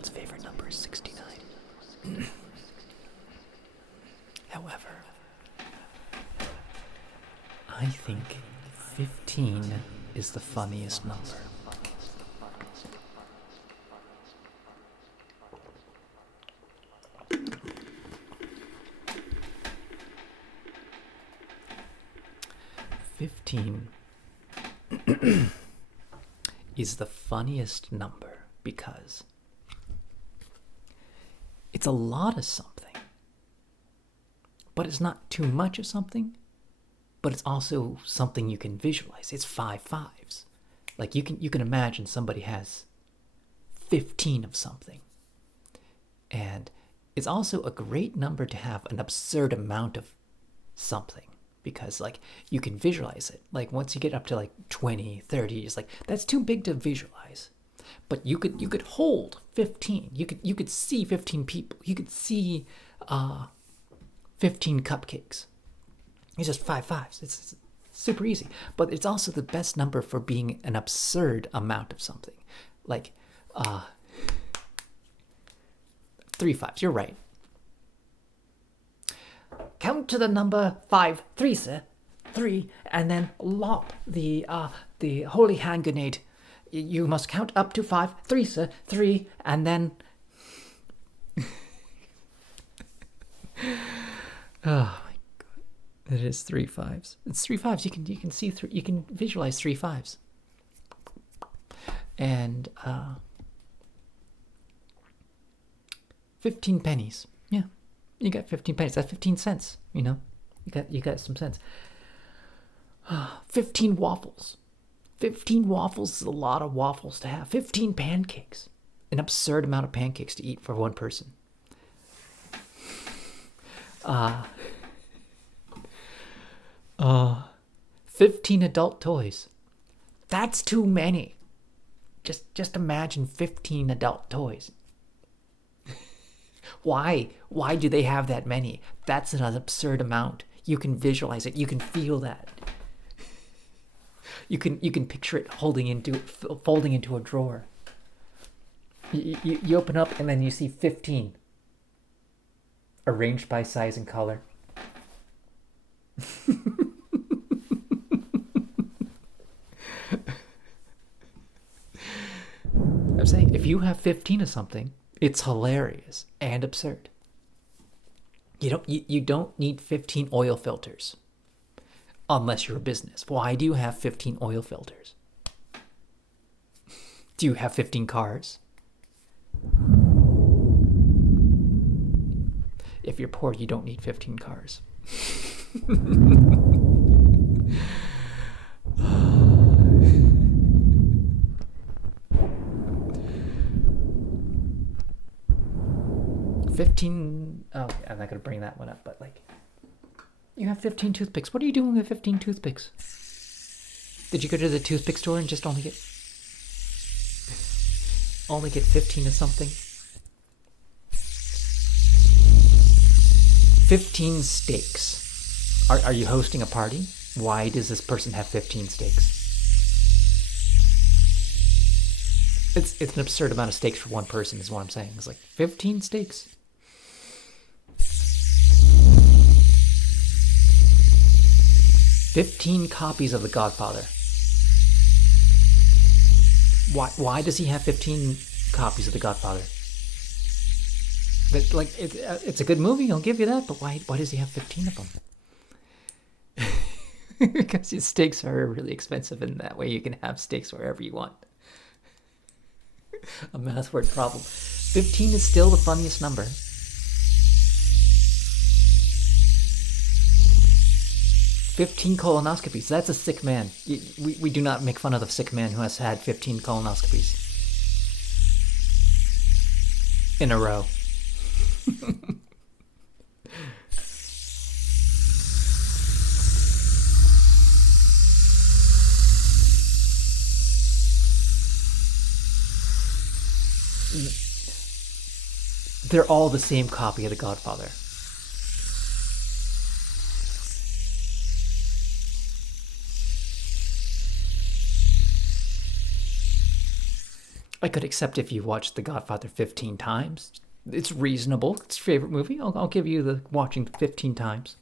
everyone's favorite number is 69. However, I think 15 is the funniest number. Is the funniest number because it's a lot of something, but it's not too much of something, but it's also something you can visualize. It's 5 fives. Like you can imagine somebody has 15 of something. And it's also a great number to have an absurd amount of something, because like you can visualize it. Like once you get up to like 20, 30, it's like that's too big to visualize. But you could hold 15. You could see 15 people. You could see 15 cupcakes. It's just 5 fives. It's super easy. But it's also the best number for being an absurd amount of something. Like 3 fives. You're right. Count to the number 5, 3, sir. 3, and then lop the holy hand grenade. You must count up to 5, 3, sir. 3, and then. Oh my god! It is 3 fives. It's 3 fives. You can see through. You can visualize 3 fives. And 15 pennies. Yeah. You got 15 pennies. That's 15 cents, you know? You got some sense. 15 waffles. 15 waffles is a lot of waffles to have. 15 pancakes. An absurd amount of pancakes to eat for one person. 15 adult toys. That's too many. Just imagine 15 adult toys. Why do they have that many? That's an absurd amount. You can visualize it. You can feel that. You can picture it folding into a drawer. You open up and then you see 15 arranged by size and color. I'm saying if you have 15 of something, it's hilarious and absurd. You don't need 15 oil filters unless you're a business. Why do you have 15 oil filters? Do you have 15 cars? If you're poor, you don't need 15 cars. 15. Oh, I'm not going to bring that one up, but like, you have 15 toothpicks. What are you doing with 15 toothpicks? Did you go to the toothpick store and just only get 15 of something? 15 steaks. Are you hosting a party? Why does this person have 15 steaks? It's an absurd amount of steaks for one person is what I'm saying. It's like 15 steaks. 15 copies of The Godfather. Why does he have 15 copies of The Godfather? That, like, it's a good movie, I'll give you that, but why does he have 15 of them? Because his steaks are really expensive, and that way you can have steaks wherever you want. A math word problem. 15 is still the funniest number. 15 colonoscopies. That's a sick man. We do not make fun of the sick man who has had 15 colonoscopies in a row. They're all the same copy of The Godfather. I could accept if you watched The Godfather 15 times. It's reasonable. It's your favorite movie. I'll give you the watching 15 times.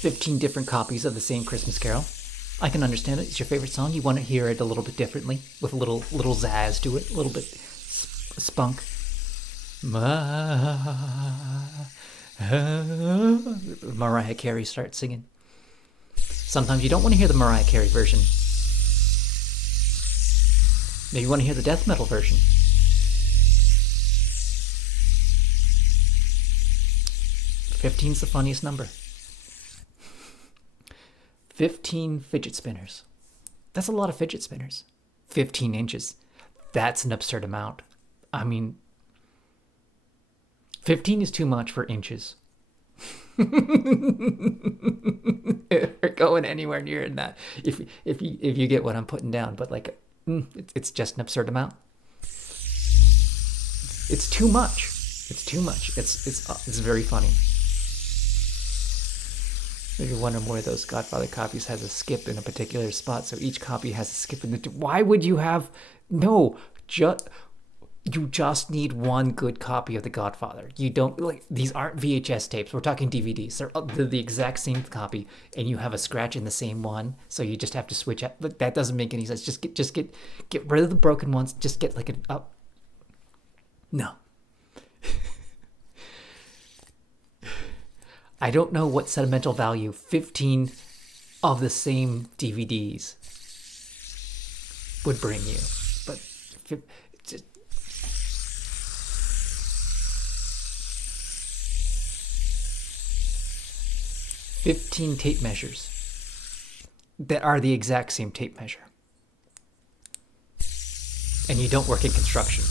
"15 different copies of the same Christmas Carol." I can understand it. It's your favorite song. You want to hear it a little bit differently, with a little zazz to it, a little bit spunk. Mariah Carey starts singing. Sometimes you don't want to hear the Mariah Carey version. Maybe you want to hear the death metal version. 15's the funniest number. 15 fidget spinners. That's a lot of fidget spinners. 15 inches. That's an absurd amount. I mean, 15 is too much for inches. We're going anywhere near in that. If you get what I'm putting down, but like, it's just an absurd amount. It's too much. It's too much. It's very funny. Maybe you're wondering why those Godfather copies has a skip in a particular spot, so each copy has a skip in the... Why would you have... No, you just need one good copy of The Godfather. You don't... Like, these aren't VHS tapes. We're talking DVDs. They're the exact same copy, and you have a scratch in the same one, so you just have to switch out. Look, that doesn't make any sense. Just get rid of the broken ones. Just get like a... No. I don't know what sentimental value 15 of the same DVDs would bring you, but just 15 tape measures that are the exact same tape measure, and you don't work in construction.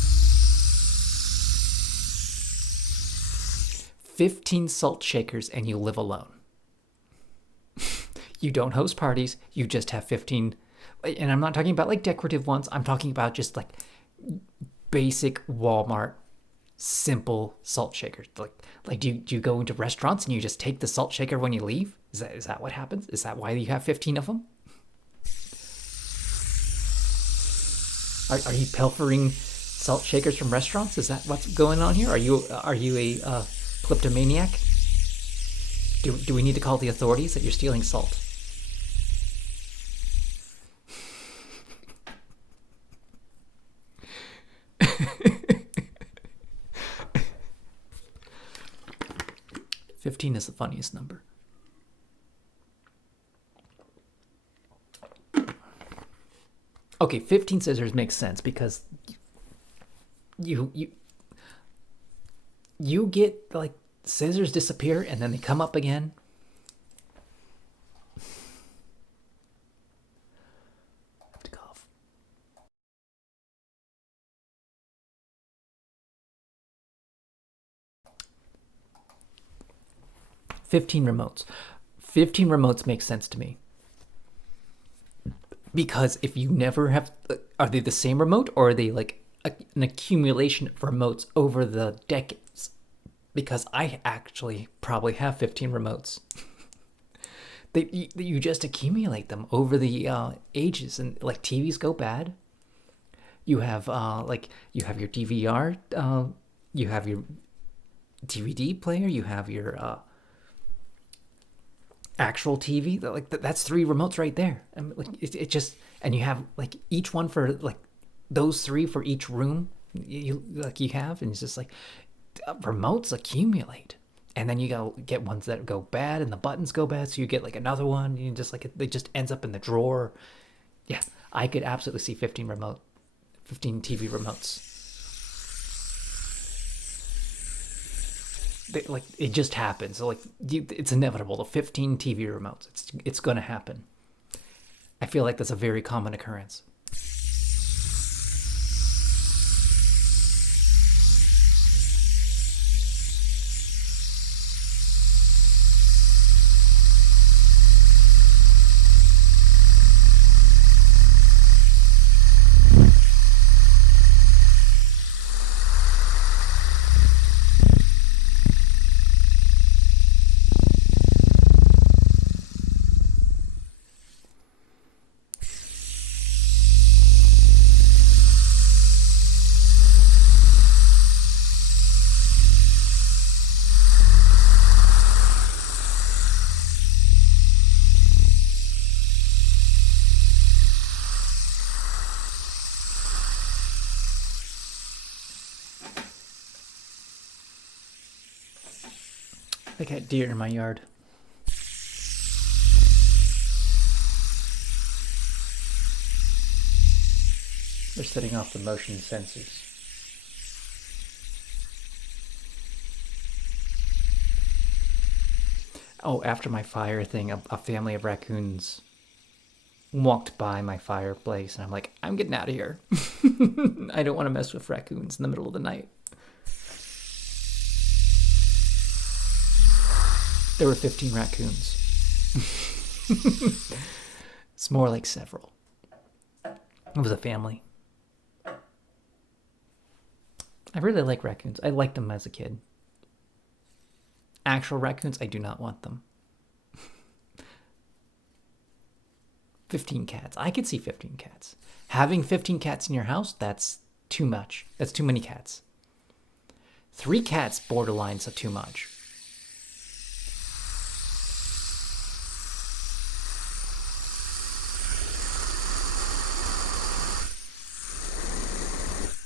15 salt shakers and you live alone. You don't host parties, you just have 15. And I'm not talking about like decorative ones, I'm talking about just like basic Walmart simple salt shakers. Like do you go into restaurants and you just take the salt shaker when you leave? Is that what happens? Is that why you have 15 of them? Are you pilfering salt shakers from restaurants? Is that what's going on here? Are you a kleptomaniac? Do we need to call the authorities that you're stealing salt? "15 is the funniest number." Okay, 15 scissors makes sense because you get like scissors disappear and then they come up again. I have to cough. "15 remotes." 15 remotes makes sense to me. Because if you never have... Are they the same remote, or are they like an accumulation of remotes over the decades? Because I actually probably have 15 remotes. You just accumulate them over the ages, and like TVs go bad. You have you have your DVR, you have your DVD player, you have your actual TV. Like that's 3 remotes right there. I mean, like it just, and you have like each one for like those 3 for each room you have, and it's just like remotes accumulate, and then you go get ones that go bad and the buttons go bad, so you get like another one. You just like it just ends up in the drawer. Yeah, I could absolutely see 15 TV remotes. Like it just happens. So like it's inevitable. The 15 TV remotes. It's gonna happen. I feel like that's a very common occurrence. I got deer in my yard. They're setting off the motion sensors. Oh, after my fire thing, a family of raccoons walked by my fireplace, and I'm like, I'm getting out of here. I don't want to mess with raccoons in the middle of the night. There were 15 raccoons. It's more like several. It was a family. I really like raccoons. I liked them as a kid. Actual raccoons, I do not want them. 15 cats. I could see 15 cats. Having 15 cats in your house, that's too much. That's too many cats. 3 cats, borderline, so too much.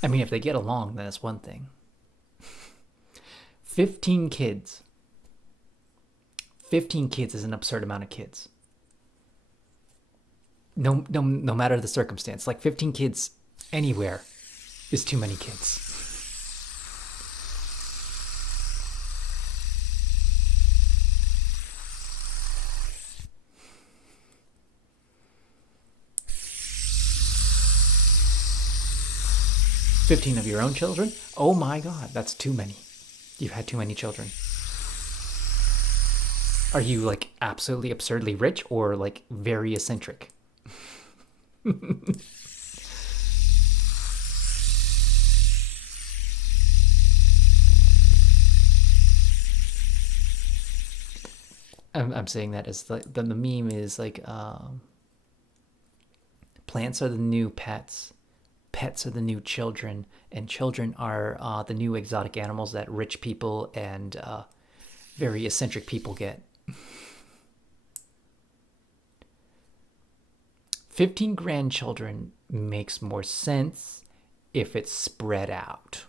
I mean, if they get along, then that's one thing. 15 kids. 15 kids is an absurd amount of kids. No matter the circumstance. Like 15 kids anywhere is too many kids. "15 of your own children? Oh my god, that's too many. You've had too many children." Are you like absolutely absurdly rich or like very eccentric? I'm saying that as the meme is like plants are the new pets, pets are the new children, and children are the new exotic animals that rich people and very eccentric people get. 15 grandchildren makes more sense if it's spread out.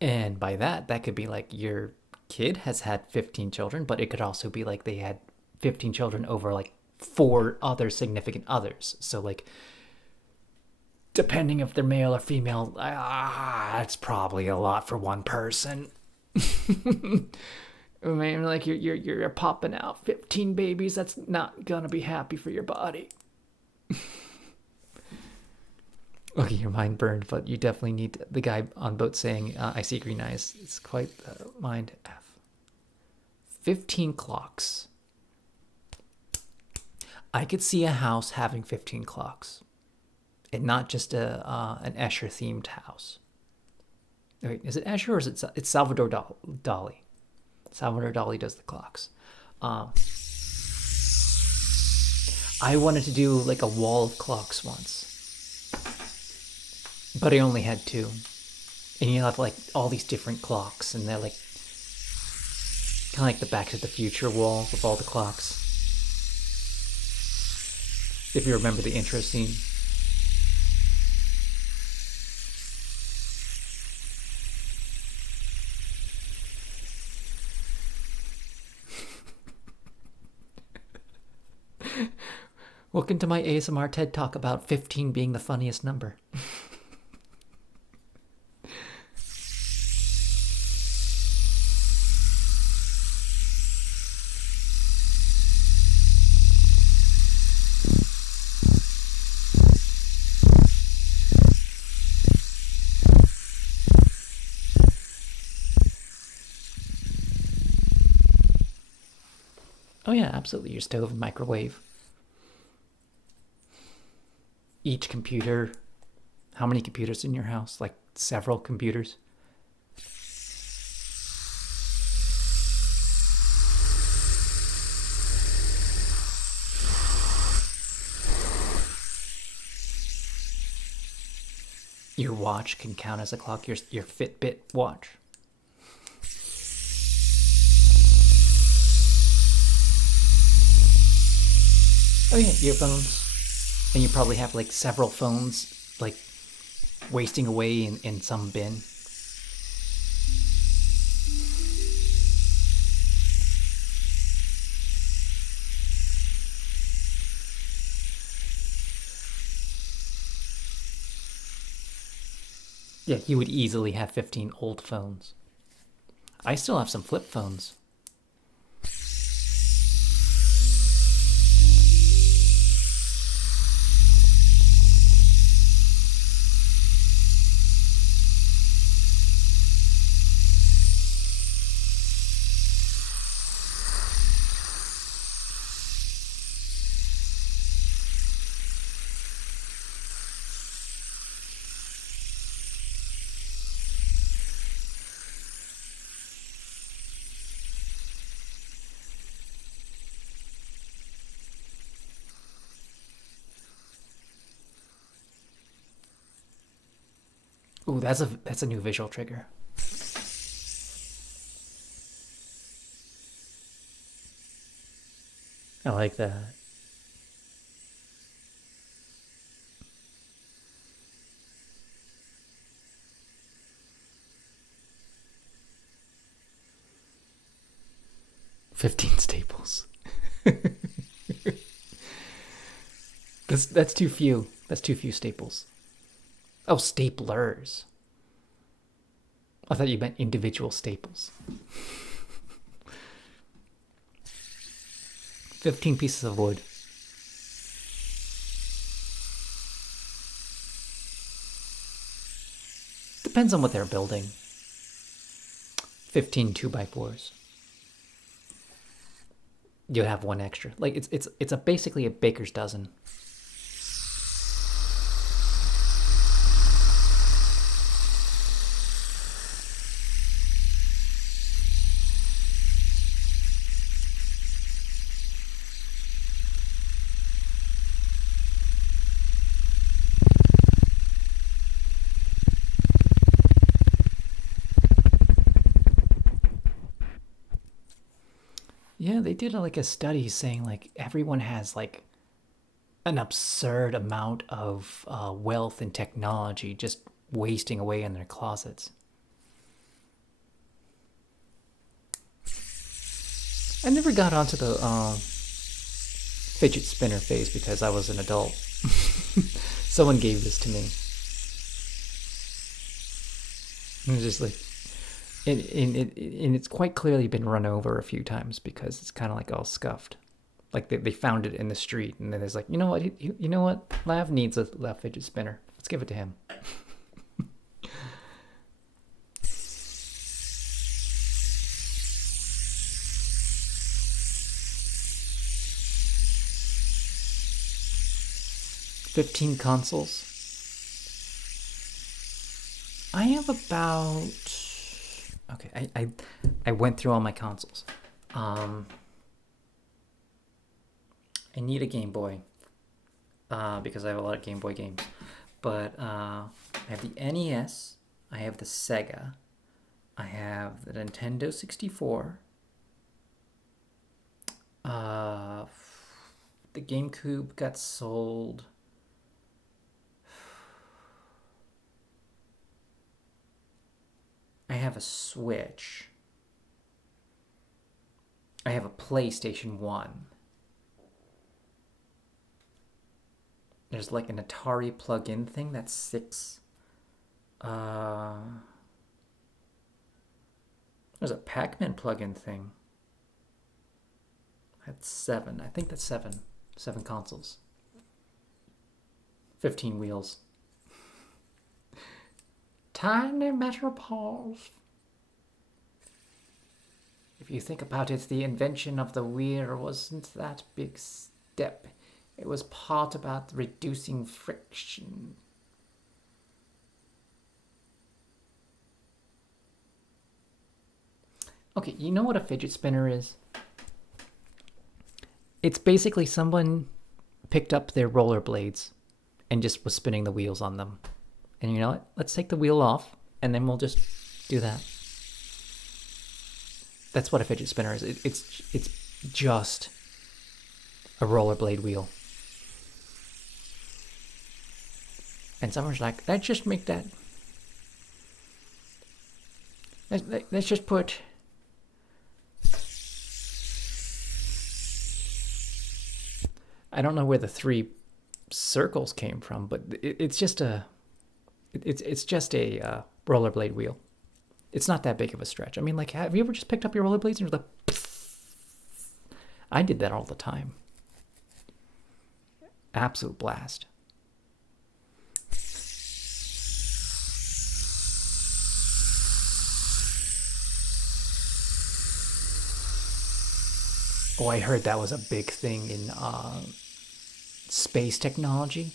And by that could be like your kid has had 15 children, but it could also be like they had 15 children over like 4 other significant others. So like, depending if they're male or female, it's probably a lot for one person. I mean, like you're popping out 15 babies. That's not gonna be happy for your body. Okay, your mind burned, but you definitely need the guy on boat saying, "I see green eyes." It's quite mind F. 15 clocks. I could see a house having 15 clocks, and not just an Escher themed house. Wait, is it Escher or is it's Salvador Dali? Salvador Dali does the clocks. I wanted to do like a wall of clocks once, but I only had 2. And you have like all these different clocks, and they're like kind of like the Back to the Future wall with all the clocks. If you remember the intro scene. Welcome to my ASMR TED Talk about 15 being the funniest number. Oh yeah, absolutely. Your stove and microwave. Each computer. How many computers in your house? Like several computers? Your watch can count as a clock. Your Fitbit watch. Oh yeah, earphones. And you probably have like several phones like wasting away in some bin. Yeah, you would easily have 15 old phones. I still have some flip phones. Ooh, that's a new visual trigger. I like that. $15 staples. That's too few. That's too few staples. Oh, staplers. I thought you meant individual staples. 15 pieces of wood. Depends on what they're building. 15 2x4s. You'd have one extra. Like it's a basically a baker's dozen. Yeah, they did like a study saying like everyone has like an absurd amount of wealth and technology just wasting away in their closets. I never got onto the fidget spinner phase because I was an adult. Someone gave this to me. And it's just like, and it's quite clearly been run over a few times because it's kind of like all scuffed. Like they found it in the street, and then there's like, you know what, you know what, Lav needs a Lav fidget spinner. Let's give it to him. 15 consoles. I have about. Okay, I went through all my consoles. I need a Game Boy because I have a lot of Game Boy games. But I have the NES, I have the Sega, I have the Nintendo 64, the GameCube got sold. I have a Switch. I have a PlayStation 1. There's like an Atari plug-in thing that's 6. There's a Pac-Man plug-in thing. That's 7. I think that's 7. 7 consoles. 15 wheels. Tiny metropause. If you think about it, the invention of the wheel wasn't that big step. It was part about reducing friction. Okay, you know what a fidget spinner is? It's basically someone picked up their rollerblades and just was spinning the wheels on them. And you know what? Let's take the wheel off, and then we'll just do that. That's what a fidget spinner is. It's just a rollerblade wheel. And someone's like, let's just make that. Let's just put. I don't know where the 3 circles came from, but it's just a. It's just a rollerblade wheel. It's not that big of a stretch. I mean, like, have you ever just picked up your rollerblades and you're like, I did that all the time. Absolute blast. Oh, I heard that was a big thing in space technology.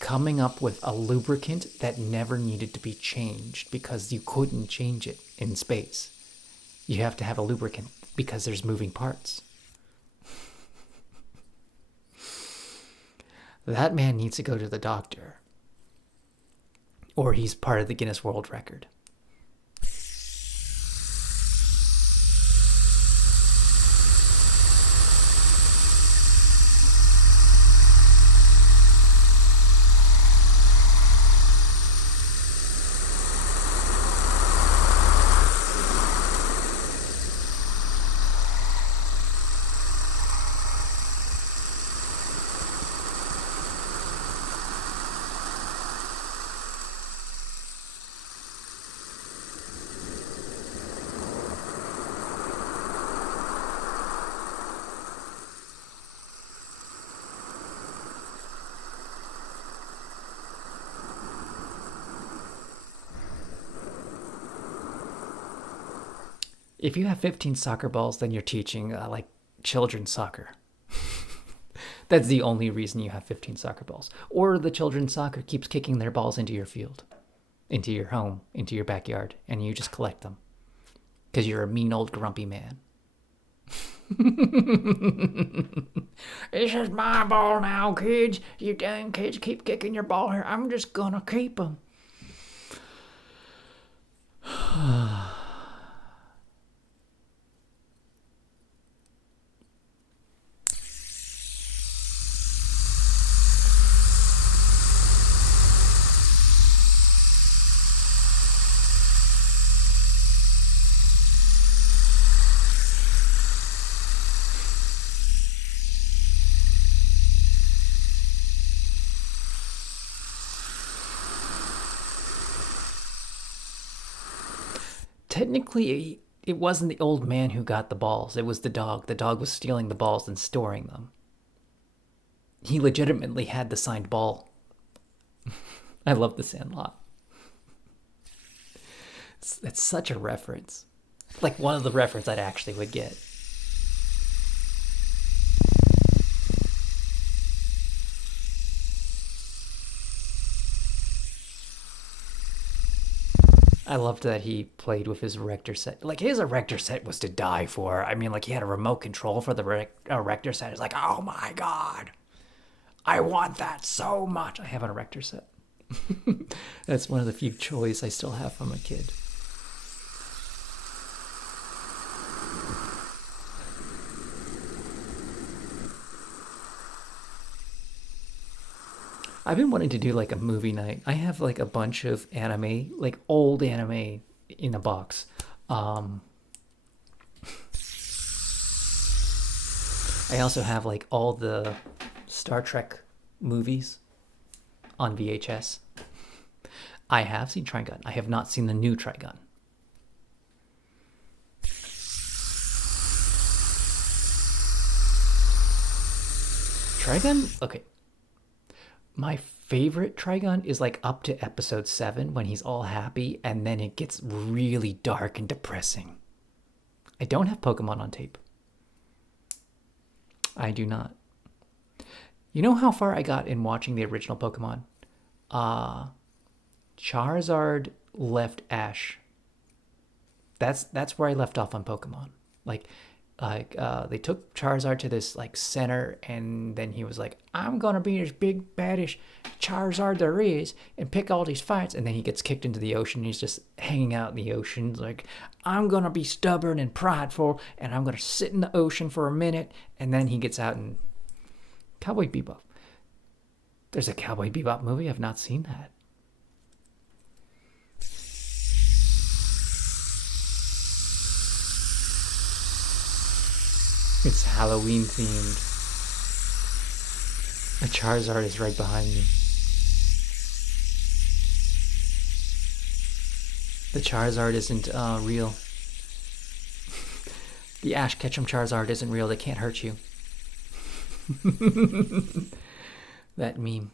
Coming up with a lubricant that never needed to be changed because you couldn't change it in space. You have to have a lubricant because there's moving parts. That man needs to go to the doctor, or he's part of the Guinness World Record. If you have 15 soccer balls, then you're teaching like children's soccer. That's the only reason you have 15 soccer balls. Or the children's soccer keeps kicking their balls into your field, into your home, into your backyard, and you just collect them. Because you're a mean old grumpy man. This is my ball now, kids. You dang kids keep kicking your ball here. I'm just gonna keep them. Technically, it wasn't the old man who got the balls. It was the dog. The dog was stealing the balls and storing them. He legitimately had the signed ball. I love The Sandlot. It's such a reference. Like one of the references I actually would get. I loved that he played with his erector set. Like, his erector set was to die for. I mean, like, he had a remote control for the erector set. It's like, oh my god. I want that so much. I have an erector set. That's one of the few toys I still have from a kid. I've been wanting to do like a movie night. I have like a bunch of anime, like old anime in a box. I also have like all the Star Trek movies on VHS. I have seen Trigun. I have not seen the new Trigun. Trigun? Okay. My favorite Trigun is like up to episode 7 when he's all happy, and then it gets really dark and depressing. I don't have Pokemon on tape. I do not. You know how far I got in watching the original Pokemon? Charizard left Ash. That's where I left off on Pokemon. Like they took Charizard to this like center, and then he was like, I'm gonna be this big baddish Charizard there is and pick all these fights, and then he gets kicked into the ocean. He's just hanging out in the ocean like, I'm gonna be stubborn and prideful, and I'm gonna sit in the ocean for a minute, and then he gets out and Cowboy Bebop. There's a Cowboy Bebop movie. I've not seen that. It's Halloween themed. The Charizard is right behind me. The Charizard isn't real. The Ash Ketchum Charizard isn't real. They can't hurt you. That meme.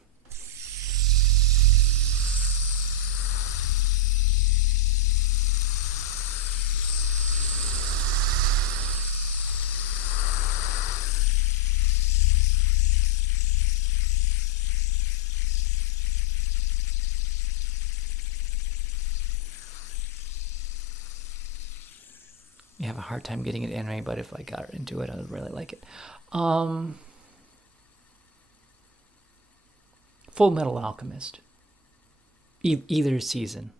You have a hard time getting into anime, but if I got into it, I would really like it. Full Metal Alchemist. Either season.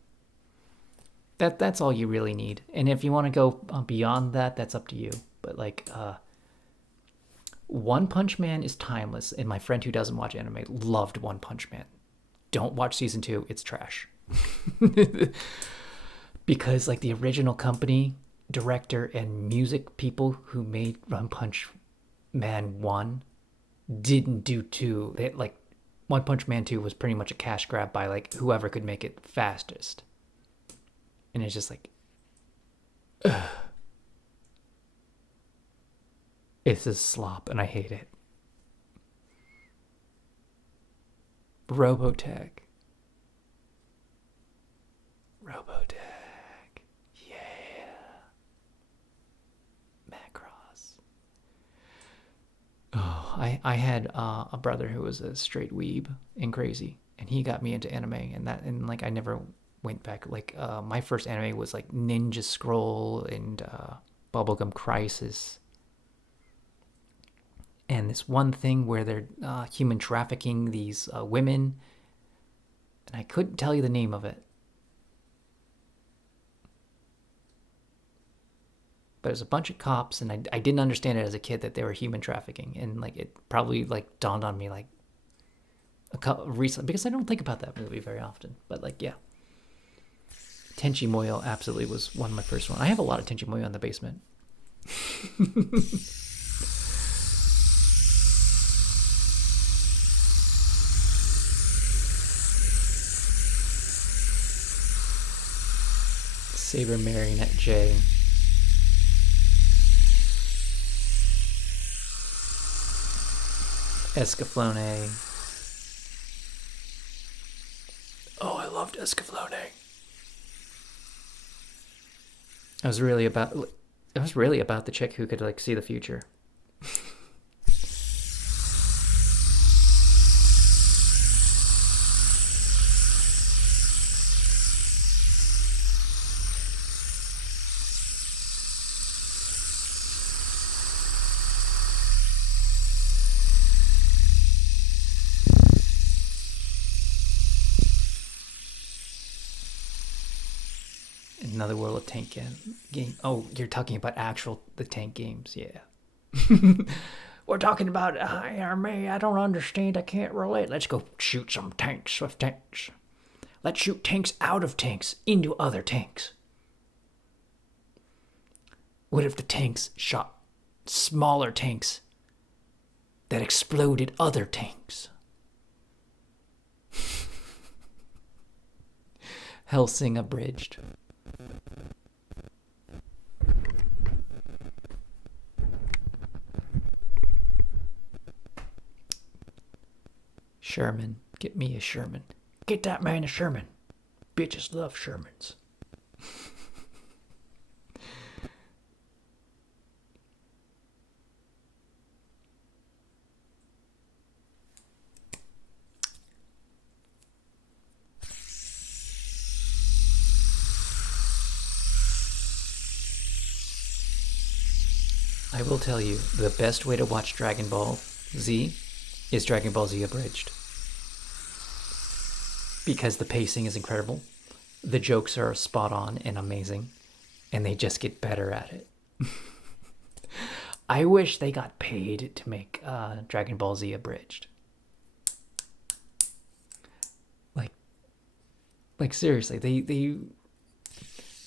That's all you really need. And if you want to go beyond that, that's up to you. But like, One Punch Man is timeless, and my friend who doesn't watch anime loved One Punch Man. Don't watch season 2; it's trash. Because like the original company, director, and music people who made One Punch Man 1 didn't do 2. They like One Punch Man 2 was pretty much a cash grab by like whoever could make it fastest. And it's just like, ugh. It's a slop, and I hate it. Robotech. Yeah. Macross. Oh, I had a brother who was a straight weeb and crazy, and he got me into anime, and like I never went back. Like my first anime was like Ninja Scroll and Bubblegum Crisis. And this one thing where they're human trafficking these women, and I couldn't tell you the name of it, but it was a bunch of cops, and I didn't understand it as a kid that they were human trafficking, and like it probably like dawned on me like recently, because I don't think about that movie very often. But like, yeah, Tenchi Muyo absolutely was one of my first one. I have a lot of Tenchi Muyo in the basement. Saber Marionette J. Escaflowne. Oh, I loved Escaflowne. It was really about the chick who could like see the future. Another World of Tank game. Oh, you're talking about the tank games, yeah. We're talking about army. I don't understand. I can't relate. Let's go shoot some tanks with tanks. Let's shoot tanks out of tanks into other tanks. What if the tanks shot smaller tanks that exploded other tanks? Helsing abridged. Sherman. Get me a Sherman. Get that man a Sherman. Bitches love Shermans. I will tell you, the best way to watch Dragon Ball Z is Dragon Ball Z Abridged. Because the pacing is incredible, the jokes are spot on and amazing, and they just get better at it. I wish they got paid to make Dragon Ball Z Abridged. Like seriously, they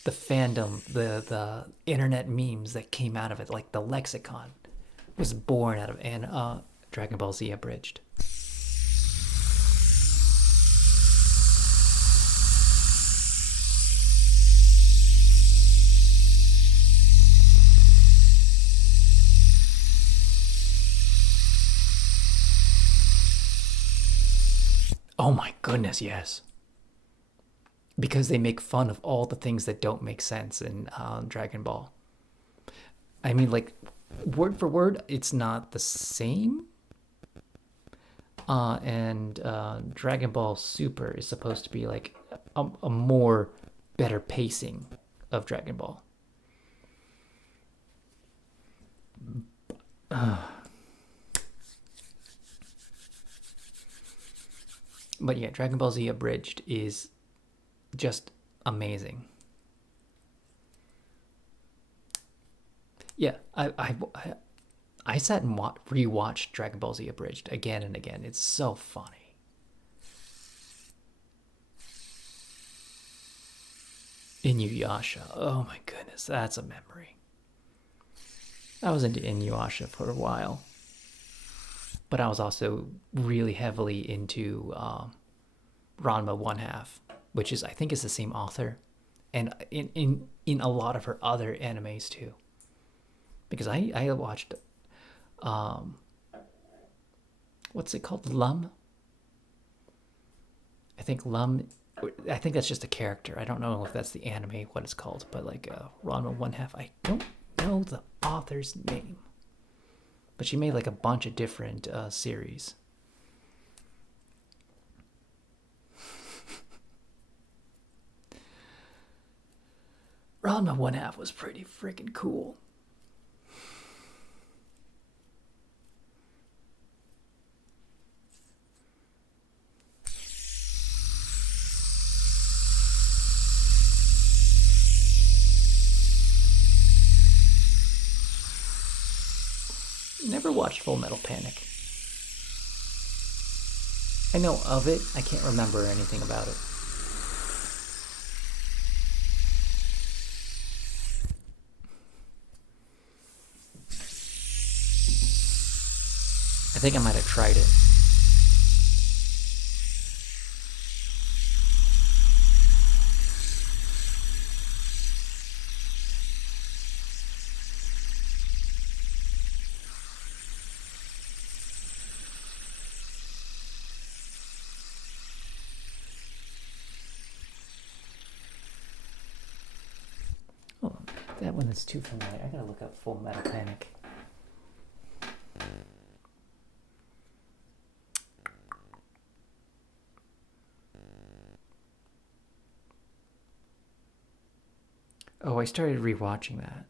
the fandom, the internet memes that came out of it, like the lexicon, was born out of and Dragon Ball Z abridged. Oh my goodness, yes. Because they make fun of all the things that don't make sense in Dragon Ball. I mean, like, word for word, it's not the same. And Dragon Ball Super is supposed to be like a more better pacing of Dragon Ball. But yeah, Dragon Ball Z abridged is just amazing. Yeah, I sat and rewatched Dragon Ball Z abridged again and again. It's so funny. Inuyasha. Oh my goodness, that's a memory. I was into Inuyasha for a while, but I was also really heavily into Ranma One Half, which is I think is the same author, and in a lot of her other animes too. Because I watched what's it called, Lum. I think Lum. I think that's just a character. I don't know if that's the anime what it's called, but like Ranma One Half. I don't know the author's name, but she made like a bunch of different series. Ranma One Half was pretty freaking cool. Never watched Full Metal Panic. I know of it. I can't remember anything about it. I think I might have tried it. Oh, that one is too familiar. I gotta look up Full Metal Panic. Oh, I started rewatching that.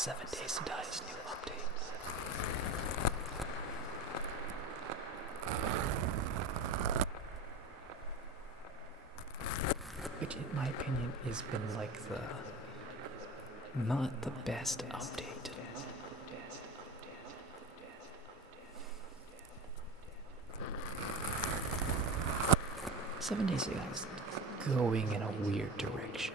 7 Days to Die's new update. Which, in my opinion, has been like not the best update. Seven Days to Die is going in a weird direction.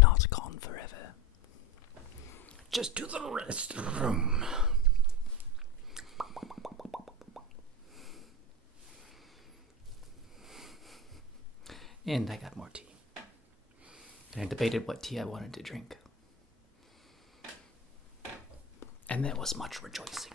Not gone forever. Just to the restroom. And I got more tea. And I debated what tea I wanted to drink. And there was much rejoicing.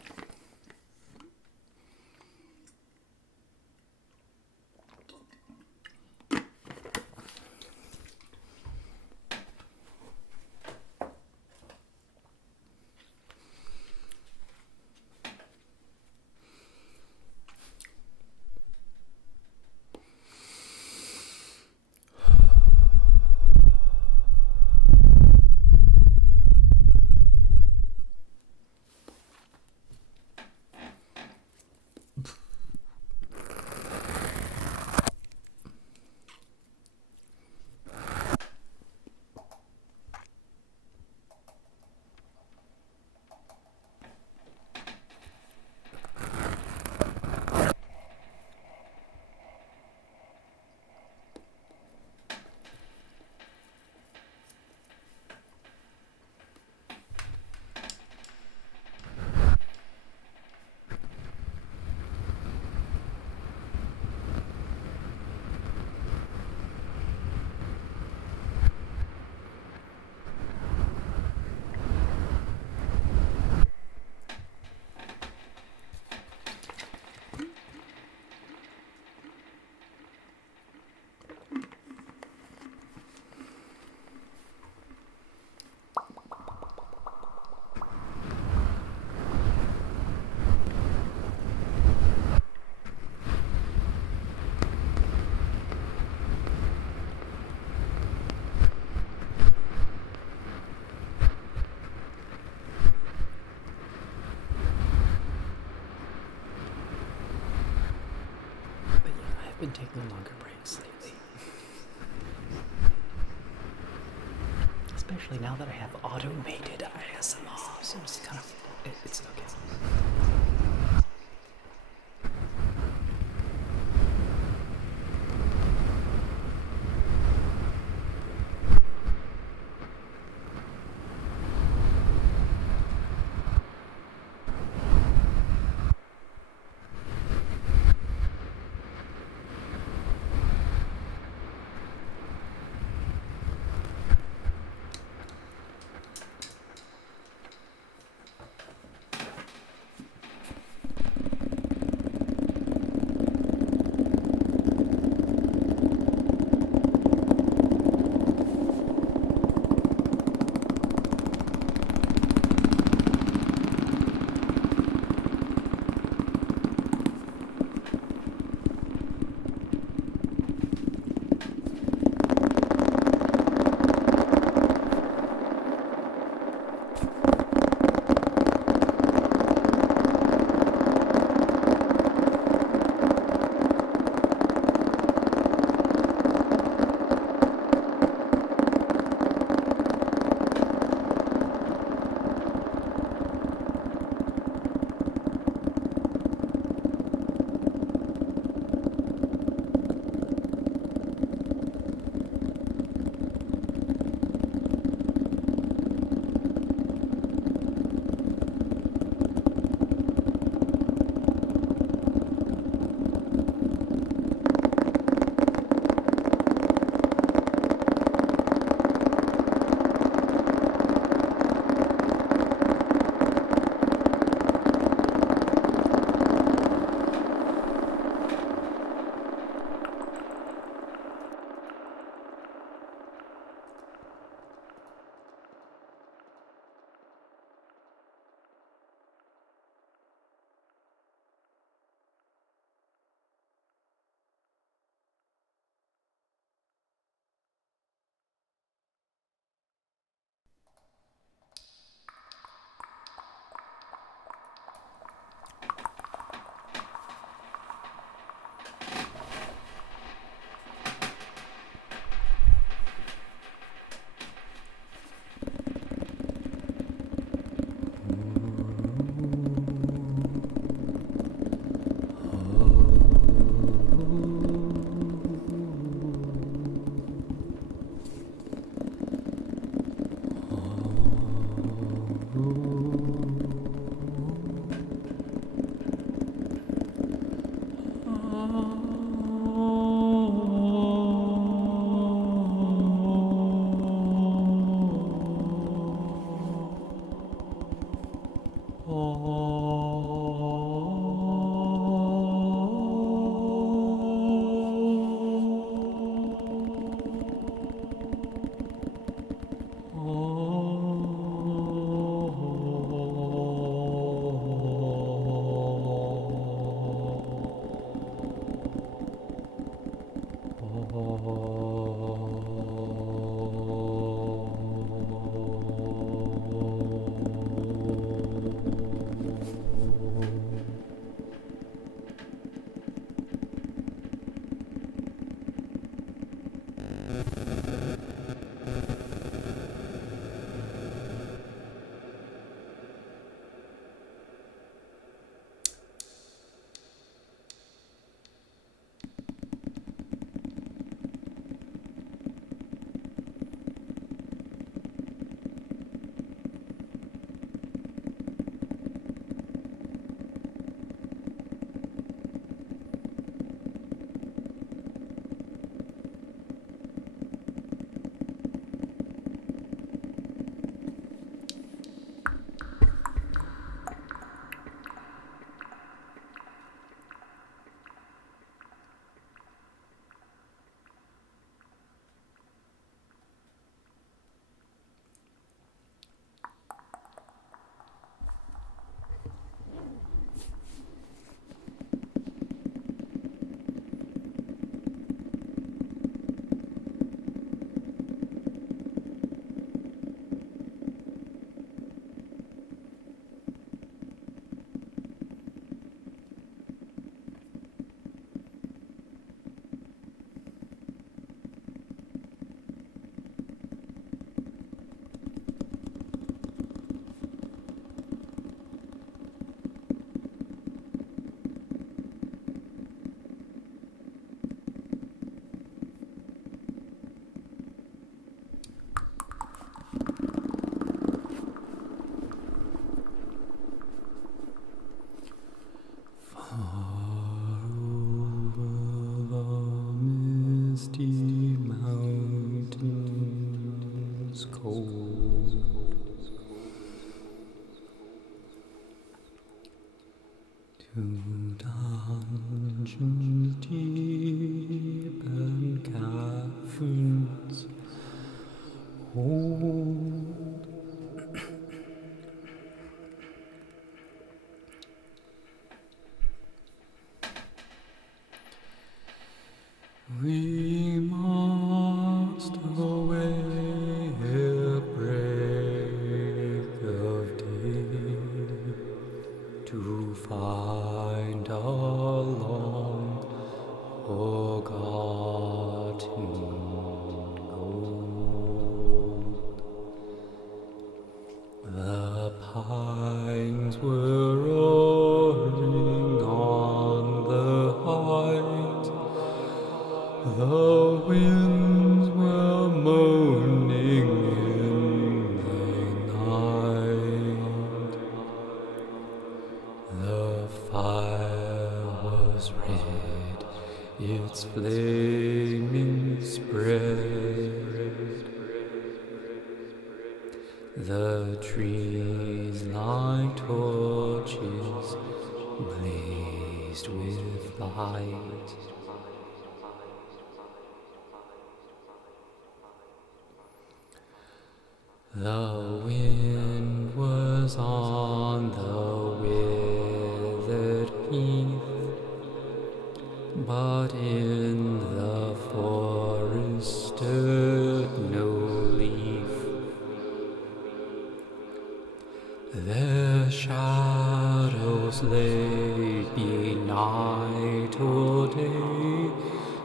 I've been taking longer breaks lately. Especially now that I have automated ASMR, so it's kind of, it's okay. Far over the misty mountains cold, to dungeons deep and caverns old, we must away at break of day to find our long forgotten gold. The pines were roaring on the height, the winds were moaning in the night. The fire was red, its flaming spread. The trees like torches blazed with light. The wind was on the withered heath, but in the forest stirred no leaf. Their shadows lay be night or day,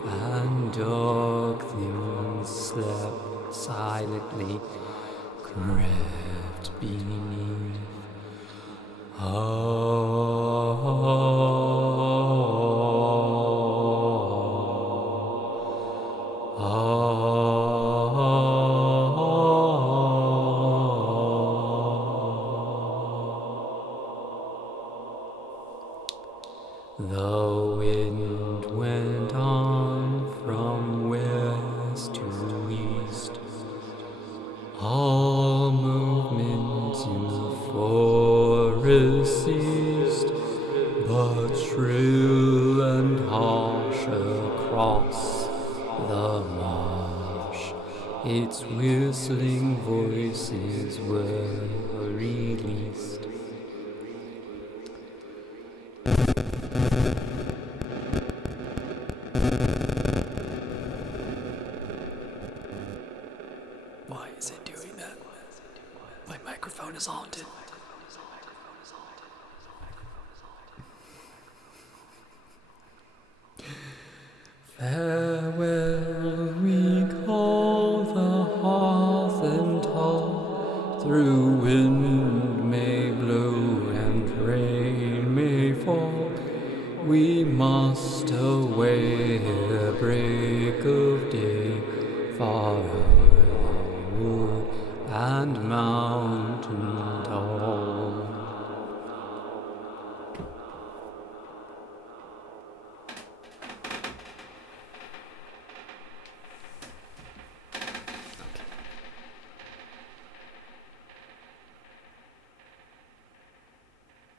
and dark things slept silently, crept beneath. The wind went on from west to east. All movement in the forest ceased, but shrill and harsh across the marsh, its whistling voices were released. Why is it doing that? My microphone is haunted. Farewell, we call the hearth and tall, through wind may blow and rain may fall. We must away ere break of day, far over the wood and mountain tall.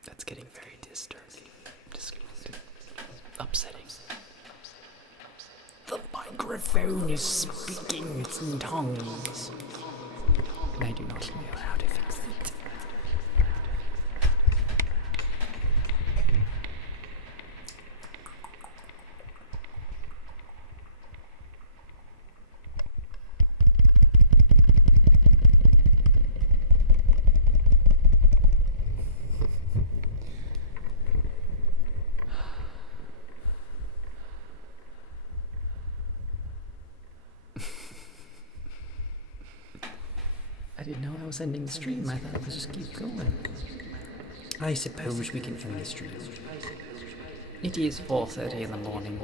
That's getting very disturbing. Upsetting. The microphone is speaking its tongues. And I do not know how to fix it. I didn't know I was ending the stream. I thought it would just keep going. I suppose we can end the stream. It is 4:30 in the morning.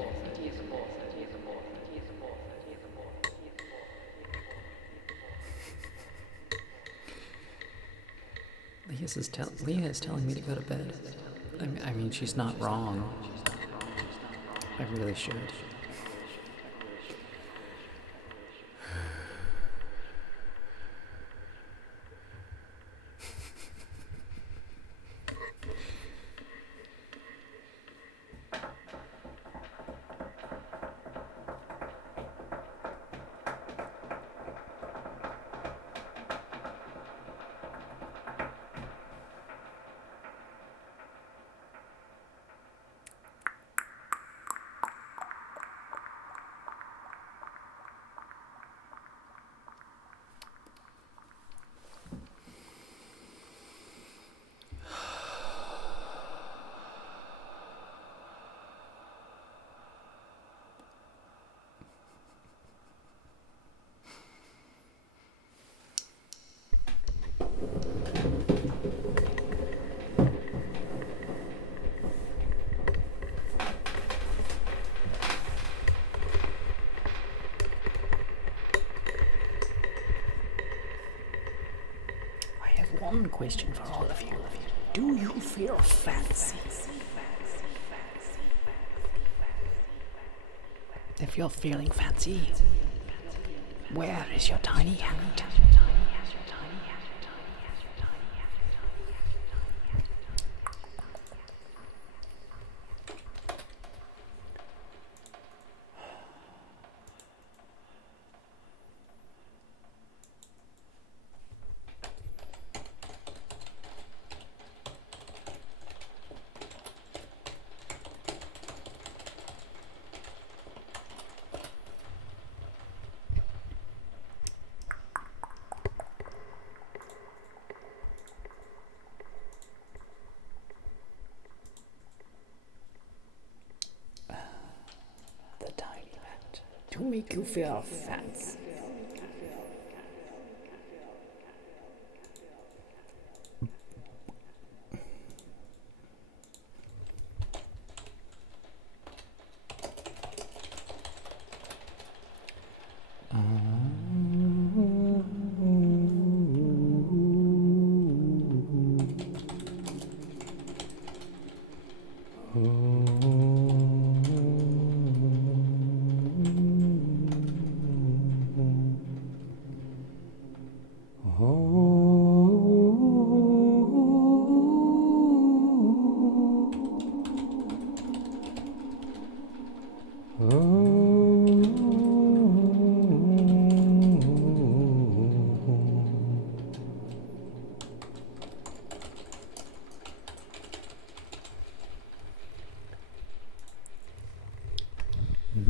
Leah is telling me to go to bed. I mean, she's not wrong. I really should. One question for all of you. Do you feel fancy? If you're feeling fancy, where is your tiny hat? The tiny hat to make you feel fancy.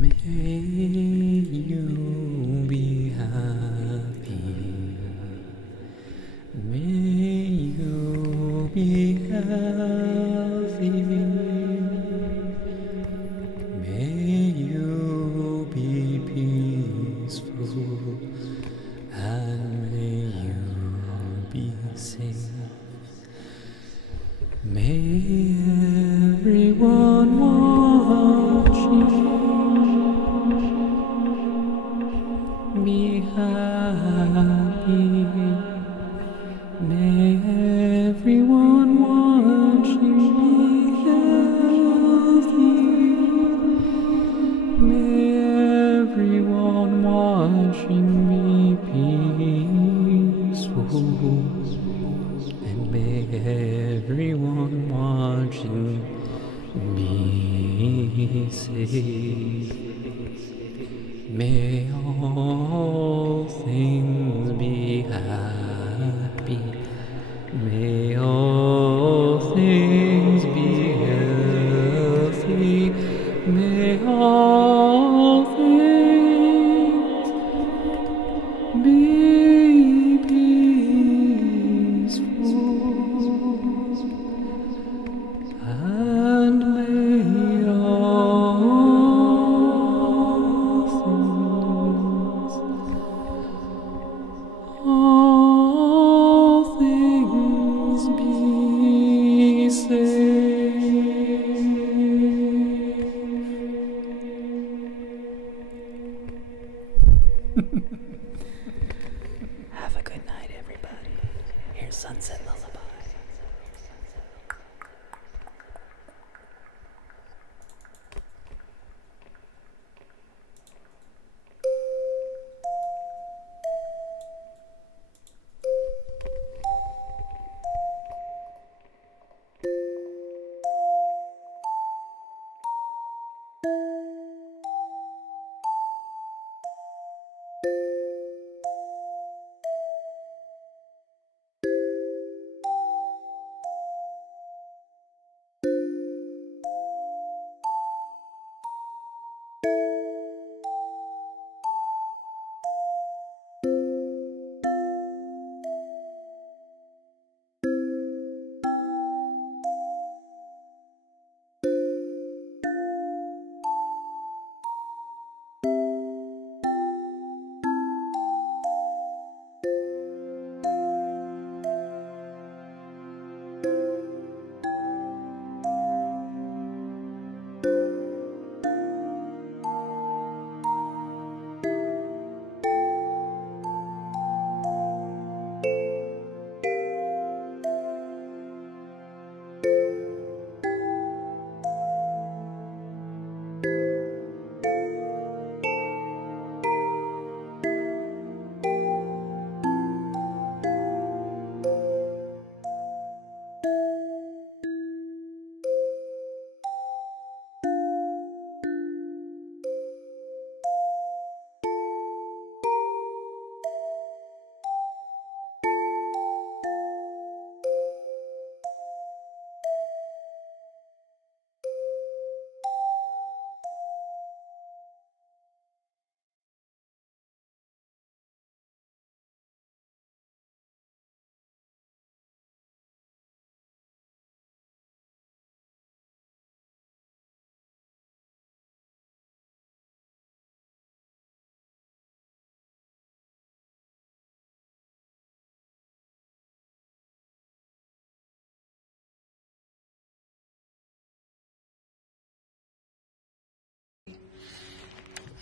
May you be happy. May you be healthy. May you be peaceful. And may you be safe. May everyone watching be happy. May everyone watching be healthy. May everyone watching be peaceful. And may everyone watching be safe. May all things be happy. May all things be healthy. May all things be peaceful. And may all things be safe. Have a good night, everybody. Here's Sunset Lullaby.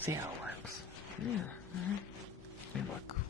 see how it works. Yeah. Let me look.